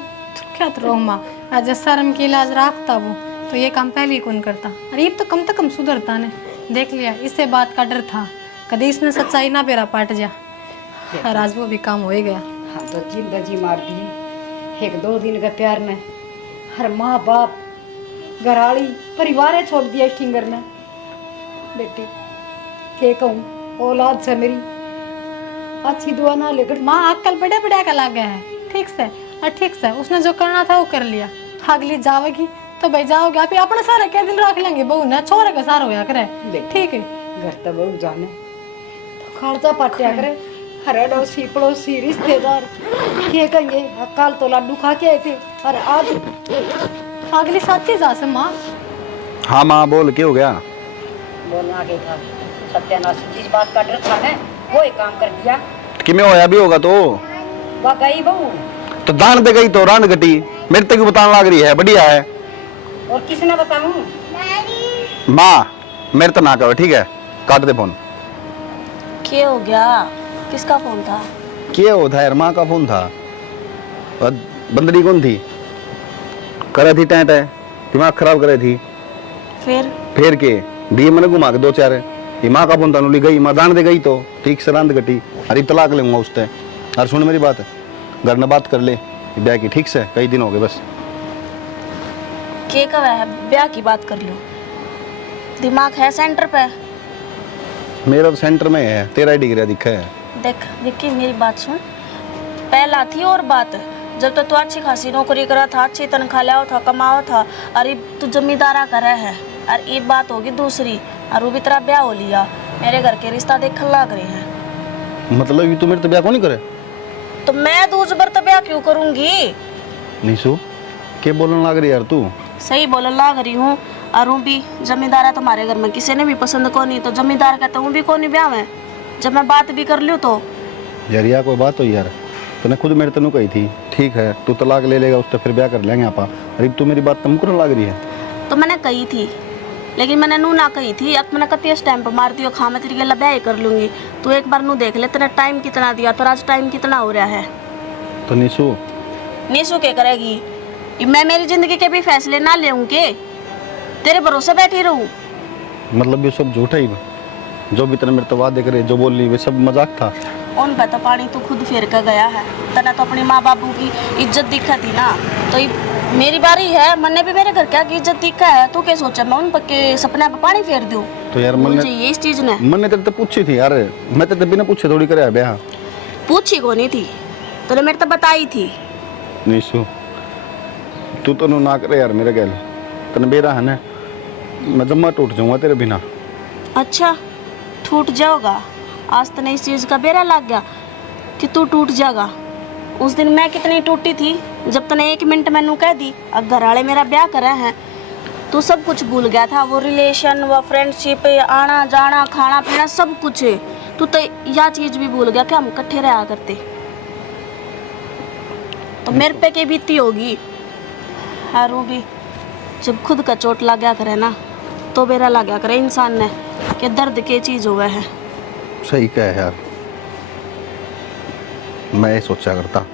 क्या तो माँ आज शर्म की इलाज रखता वो तो ये काम पहले ही कौन करता अरे ये तो कम से कम सुधरता ने देख लिया इससे बात का डर था कभी इसने सच्चाई ना बेरा पाट जा और आज वो भी काम हो ही गया। हम तो जिंदगी मार दिए 1-2 दिन का प्यार में हर माँ बाप घराड़ी परिवार है छोड़ दिया टिंगर ने। बेटी क्या कहूँ औलाद से मेरी अच्छी दुआ ना लेकर माँ आजकल बड़े बड़े का लग गया है ठीक से और ठीक से उसने जो करना था वो कर लिया अगली जाओगी तो भाई जाओगे आप अपने सारे क्या दिन रख लेंगे बहू ना छोरे का सारा होया करे ठीक है घर तक बहू जाने तो खर्चा पाटिया करे हर अड़ोसी पड़ोसी रिश्तेदार क्या कहेंगे कल तो लड्डू खा के आए थे और आज अगली साथी जा से माँ। हाँ माँ बोल क्या हो गया? बोलना के था सत्यानाश जिस बात का डर था ना वो ही काम कर दिया कि मैं होया भी होगा तो वह गई बहू तो दान दे गई तो रान घटी मेरे तक बताने लग रही है बढ़िया है। और किसने बताऊं माँ मेरे तो ना करो ठीक है काट दे फोन। क्या हो गया किसका फोन था? क्या होता है यार माँ का फोन था और बंदरी कौन थी करे थी टैट है दिमाग खराब करे थी फिर के दिए मैंने घुमा के 2-4 ये माँ का फोन था नुली गई माँ दान दे गई तो ठीक से रांध घटी अरे तलाक लूंगा उससे। और सुन मेरी बात घर में बात कर ले ब्याह की ठीक से कई दिन हो गए बस। के कब है ब्याह की बात कर लो दिमाग है सेंटर पे। मेरा तो सेंटर में है तेरा ही डिग्री दिखा है। देख विक्की मेरी बात सुन पहला थी और बात जब तक तो अच्छी खासी नौकरी करा था अच्छी तनख्वाह लिया था कमावा था अरे तू जमींदारा करे है और ये बात होगी दूसरी और वो भी तेरा ब्याह हो लिया मेरे घर के रिश्ता देखने लग रहे हैं। मतलब ये तू मेरे तो ब्याह को नहीं करे तो मैं दूसरे बार तो ब्याह क्यों करूंगी? निशु क्या बोलने लग रही यार तू? सही बोलने लग रही हूँ और हूँ भी जमींदार है तुम्हारे घर में किसी ने भी पसंद को नहीं तो जमींदार कहता हूँ भी कौन ब्याह में जब मैं बात भी कर लूँ तो यार या कोई बात हो यार तूने खुद मेरे तनु कही थी ठीक है तू तलाक ले लेगा उससे फिर ब्याह कर लेंगे आप। अरे तू मेरी बात तम करने लग रही है। तो मैंने कही थी लेकिन मैंने नू ना कही थी अब मैंने कती स्टैम्प मार दियो खा मैं तेरी गला ब्याह ही कर लूंगी तू एक बार नू देख ले तेरा टाइम कितना दिया तो आज टाइम कितना हो रहा है। तो निशु निशु क्या करेगी मैं मेरी जिंदगी के भी फैसले ना लेऊंगी तेरे भरोसे बैठी रहूं। मतलब ये सब झूठा ही जो भी तेरे मेरे तो वादे करे जो बोल ली वे सब मजाक था। उन पे तो पानी तू खुद फेर कर गया है तना तो अपने माँ बापू की इज्जत दिखा थी ना तो मेरी बारी है मैंने भी मेरे घर क्या की इज्जत दिखा है तू क्या सोचा मैं उन के सपने पे पानी फेर दूं? तो यार मुझे ये इस चीज ने मैंने तेरे तो पूछी थी यार मैं तेरे बिना पूछे थोड़ी करे ब्याह पूछी को नहीं थी तूने मेरे तो बताई थी। निशु तू तो ना करे यार मेरे गैल तने बेरा है ना मैं जम्मा टूट जाऊंगा तेरे बिना। अच्छा टूट जाओगा आज तने इस चीज का बेरा लग गया कि तू टूट जाएगा। उस दिन मैं कितनी टूटी थी जब तने 1 मिनट मैनू कह दी अब घर वाले मेरा ब्याह करे हैं तू सब कुछ भूल गया था वो रिलेशन वो फ्रेंडशिप आना जाना खाना पीना सब कुछ तू तो यह चीज भी भूल गया कि हम इकट्ठे रहा करते तो मेरे पे क्या बीती होगी। हारू भी जब खुद का चोट लग गया करे ना तो बेरा लग गया करे इंसान ने कि दर्द के चीज हुआ है। सही कहे यार, मैं ये सोचा करता।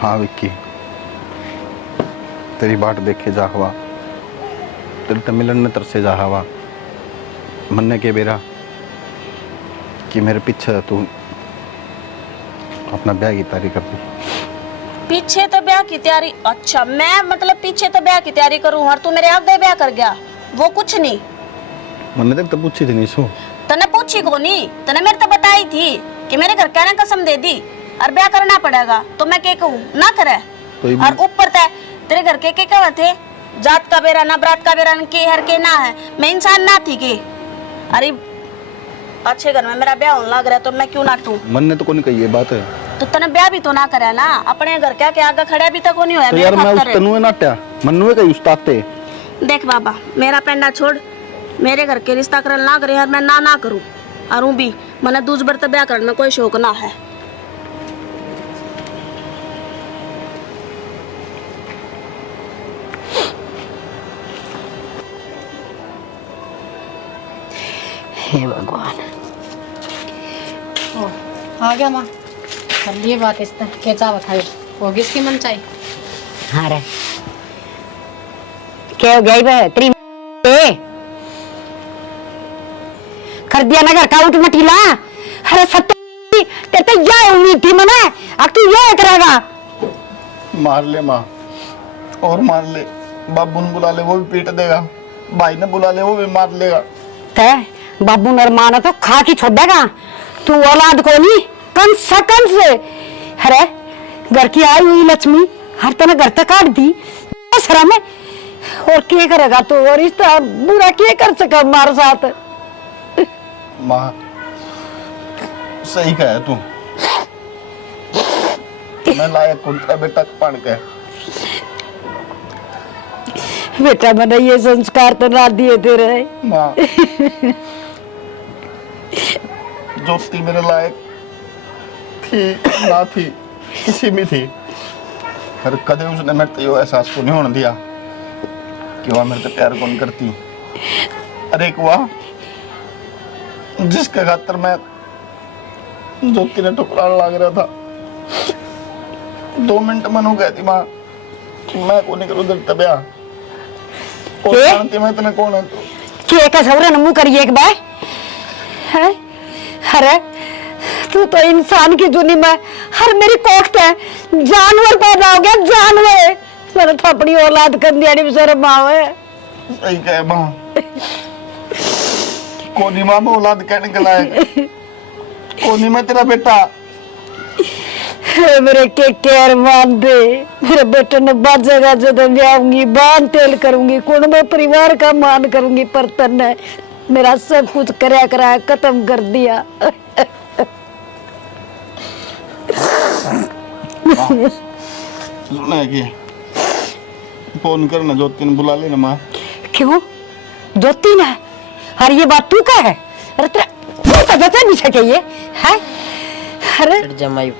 हाँ विक्की, तेरी बाट देखे जा हवा, तेरे तो मिलन ने तरसे जा हवा, मन्ने के बेरा कि मेरे पीछे तू अपना ब्याह की तैयारी कर दी। पीछे तो ब्याह की तैयारी? अच्छा, मैं मतलब पीछे तो ब्याह की तैयारी करूं और तू मेरे आगे ब्याह कर गया? वो कुछ नहीं। मन्ने तक तो पूछी थी निशु। तने पूछी को नहीं, तने मेरे तो बताई थी कि मेरे घर कहने कसम दे दी और ब्याह करना पड़ेगा, तो मैं क्या कहूँ ना करे। तो और ऊपर तेरे घर के क्या थे, जात का बेरा ना बरात का बेरा के हर के ना है, मैं इंसान ना थी के। अरे अच्छे घर में मेरा ब्याह होने लग रहा है तो मैं क्यों नाटूं? मन्ने तो कौन कही ये बात है? तो तने ब्याह भी तो ना करे ना, अपने घर क्या के आगे खड़े भी तक नहीं होया। तो यार मैं उस तनुए नाट्या मन्नुए कही उस्ताते। देख बाबा, मेरा पेंडा छोड़, मेरे घर के रिश्ता करल ना करे यार, मैं ना करूं। और भी मने दूज बर ब्याह करने कोई शौक ना है। हे भगवान। ओ, आ गया माँ, कर लिए बात इसने क्या चावा खाई होगी इसकी मन चाहिए। हाँ रे, क्या हो गई बे तेरी कर दिया ना घर का उठ मटीला। अरे सत्य तेरे तो यह उम्मीद थी मने, अब तू ये करेगा। मार ले माँ, और मार ले, बाबू ने बुला ले वो भी पीट देगा, भाई ने बुला ले वो भी मार लेगा। ते बाबू नरमाना तो खा के छोड़ देगा, तू औलाद को नहीं कम सकन से। अरे घर की आई हुई लक्ष्मी हर तना घर तक काट दी सरा में, और क्या करेगा तू? और इस तरह बुरा क्या कर सका हमारे साथ? माँ सही कहा तू, मैं लायक कुंता बेटा पढ़ के। बेटा मैंने ये संस्कार तो ना दिए तेरे। माँ ज्योति मेरे लायक थी ना थी, किसी भी थी, पर कदे उसने मेरे तो ये एहसास को नहीं होने दिया कि वह मेरे से प्यार कौन करती। अरे एक वह जिसके खातर मैं ज्योति ने ठुकराने लग रहा था, 2 मिनट मनु कहती माँ मैं को नहीं करूँ दिल तबिया और जानती मैं इतने कौन है तू? क्या का सवरे नमू करिए एक बार है? अरे तू तो इंसान की जुनी में हर मेरी कोख्त है, जानवर पैदा हो गया जानवर। मैंने तो अपनी औलाद कर दिया नहीं शर्म आवे। सही कहे माँ, कोनी माँ में औलाद कहने के लायक, कोनी मैं तेरा बेटा। मेरे के केयर मान दे, मेरे बेटे ने बाजेगा जब ब्याऊंगी, बांध तेल करूंगी, कुण में परिवार का मान करूंगी, पर तन्ने मेरा सब कुछ कराया खत्म कर दिया। सुना है कि फोन करना ज्योति ने बुला लेना माँ। क्यों ज्योति ने? अरे ये बात तू का है? अरे तेरा पता नहीं सके ये है? अरे जमाई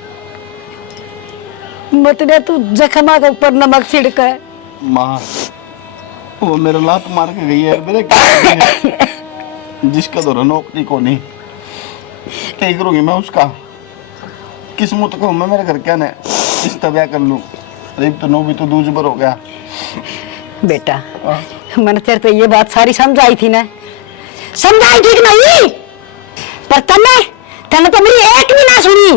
मतलब तू जखमा के ऊपर नमक छिड़का है। माँ वो मेरा लात मार के गई है, मेरे क्या जिसका तो नौकरी को नहीं, क्या करूँगी मैं उसका? किस्मत को मैं मेरे घर क्या ने इस तब्या कर लूँ। अरे तो नो भी तो दूज बर हो गया। बेटा मैंने तेरे तो ये बात सारी समझाई थी ना, समझाई ठीक नहीं, पर तने तो मेरी एक भी ना सुनी।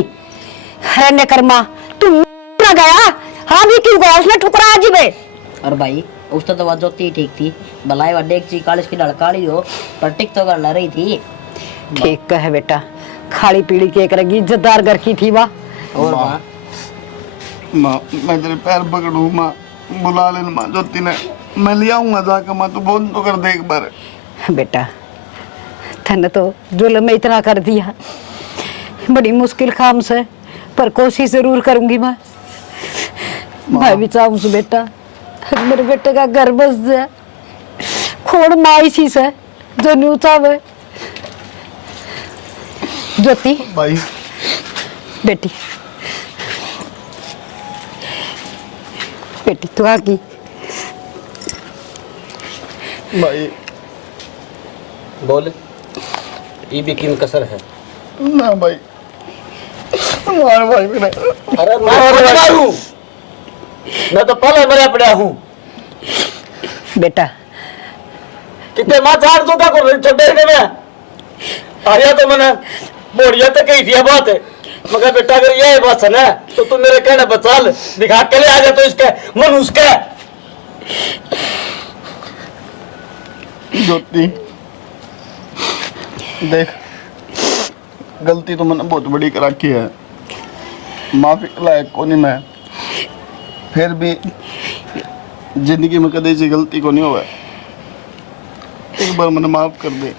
अरे ने कर्मा तू ना गया, हाँ भी क्यों गया? उसने ठुकरा आज बे। और भाई उसका तो बात जोती ठीक थी, भलाई वड्डे एक चीज कालिश की लड़काड़ी हो पर टिक तो करना रही थी। ठीक है बेटा, खाली पीड़ी के करेगी, इज्जतदार घर की थी वाह। और माँ माँ मैं तेरे पैर पकड़ू माँ, बुला लेना माँ ज्योति ने, मैं ले आऊंगा जाकर माँ, तू फोन तो कर दे एक बार। बेटा तने तो जुल्म में इतना कर दिया, बड़ी मुश्किल काम से, पर कोशिश जरूर करूंगी मैं भी चाहूँ से बेटा मेरे बेटे का घर बस जाए, खोड़ माँ इसी से जो न्यू चाहे। ज्योति भाई बेटी बेटी तू आ गई। भाई बोल, ये भी किन कसर है ना भाई, मार भाई मैंने। अरे मैं मारूं, मैं तो पहले मरा पड़ा हूँ। बेटा कितने माँ चार तो का कर छोटे ने में आया तो मैंने बोरिया तो कही थी बात है, मगर बेटा अगर ये बात है ना तो तू मेरे कहने पर चल, दिखा के ले आ जा तो इसके मन उसके। ज्योति देख, गलती तो मैंने बहुत बड़ी कर रखी है, माफी के लायक को नहीं मैं, फिर भी जिंदगी में कदे ऐसी गलती को नहीं हुआ, एक बार मैंने माफ कर दे।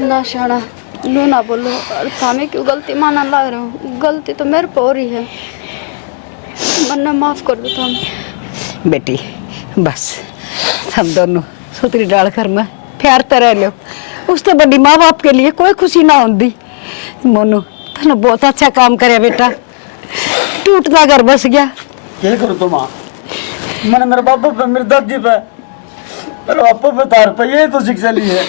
ना शाना नो ना बोलो, और थामे क्यों गलती माना लग रहे हो? गलती तो मेरे पर हो रही है, मन्ना माफ कर दो थाम। बेटी बस हम दोनों सुतरी डाल कर मैं प्यारते रह लो, उससे बड़ी माँ बाप के लिए कोई खुशी ना होती। मोनू तूने बहुत अच्छा काम करे बेटा, टूटता घर बस गया। क्या करूँ तो माँ, मैंने मेरे बापू पे, मेरे दादी पे, मेरे बापू पे, तार पे, ये तो शिक्षा ली है।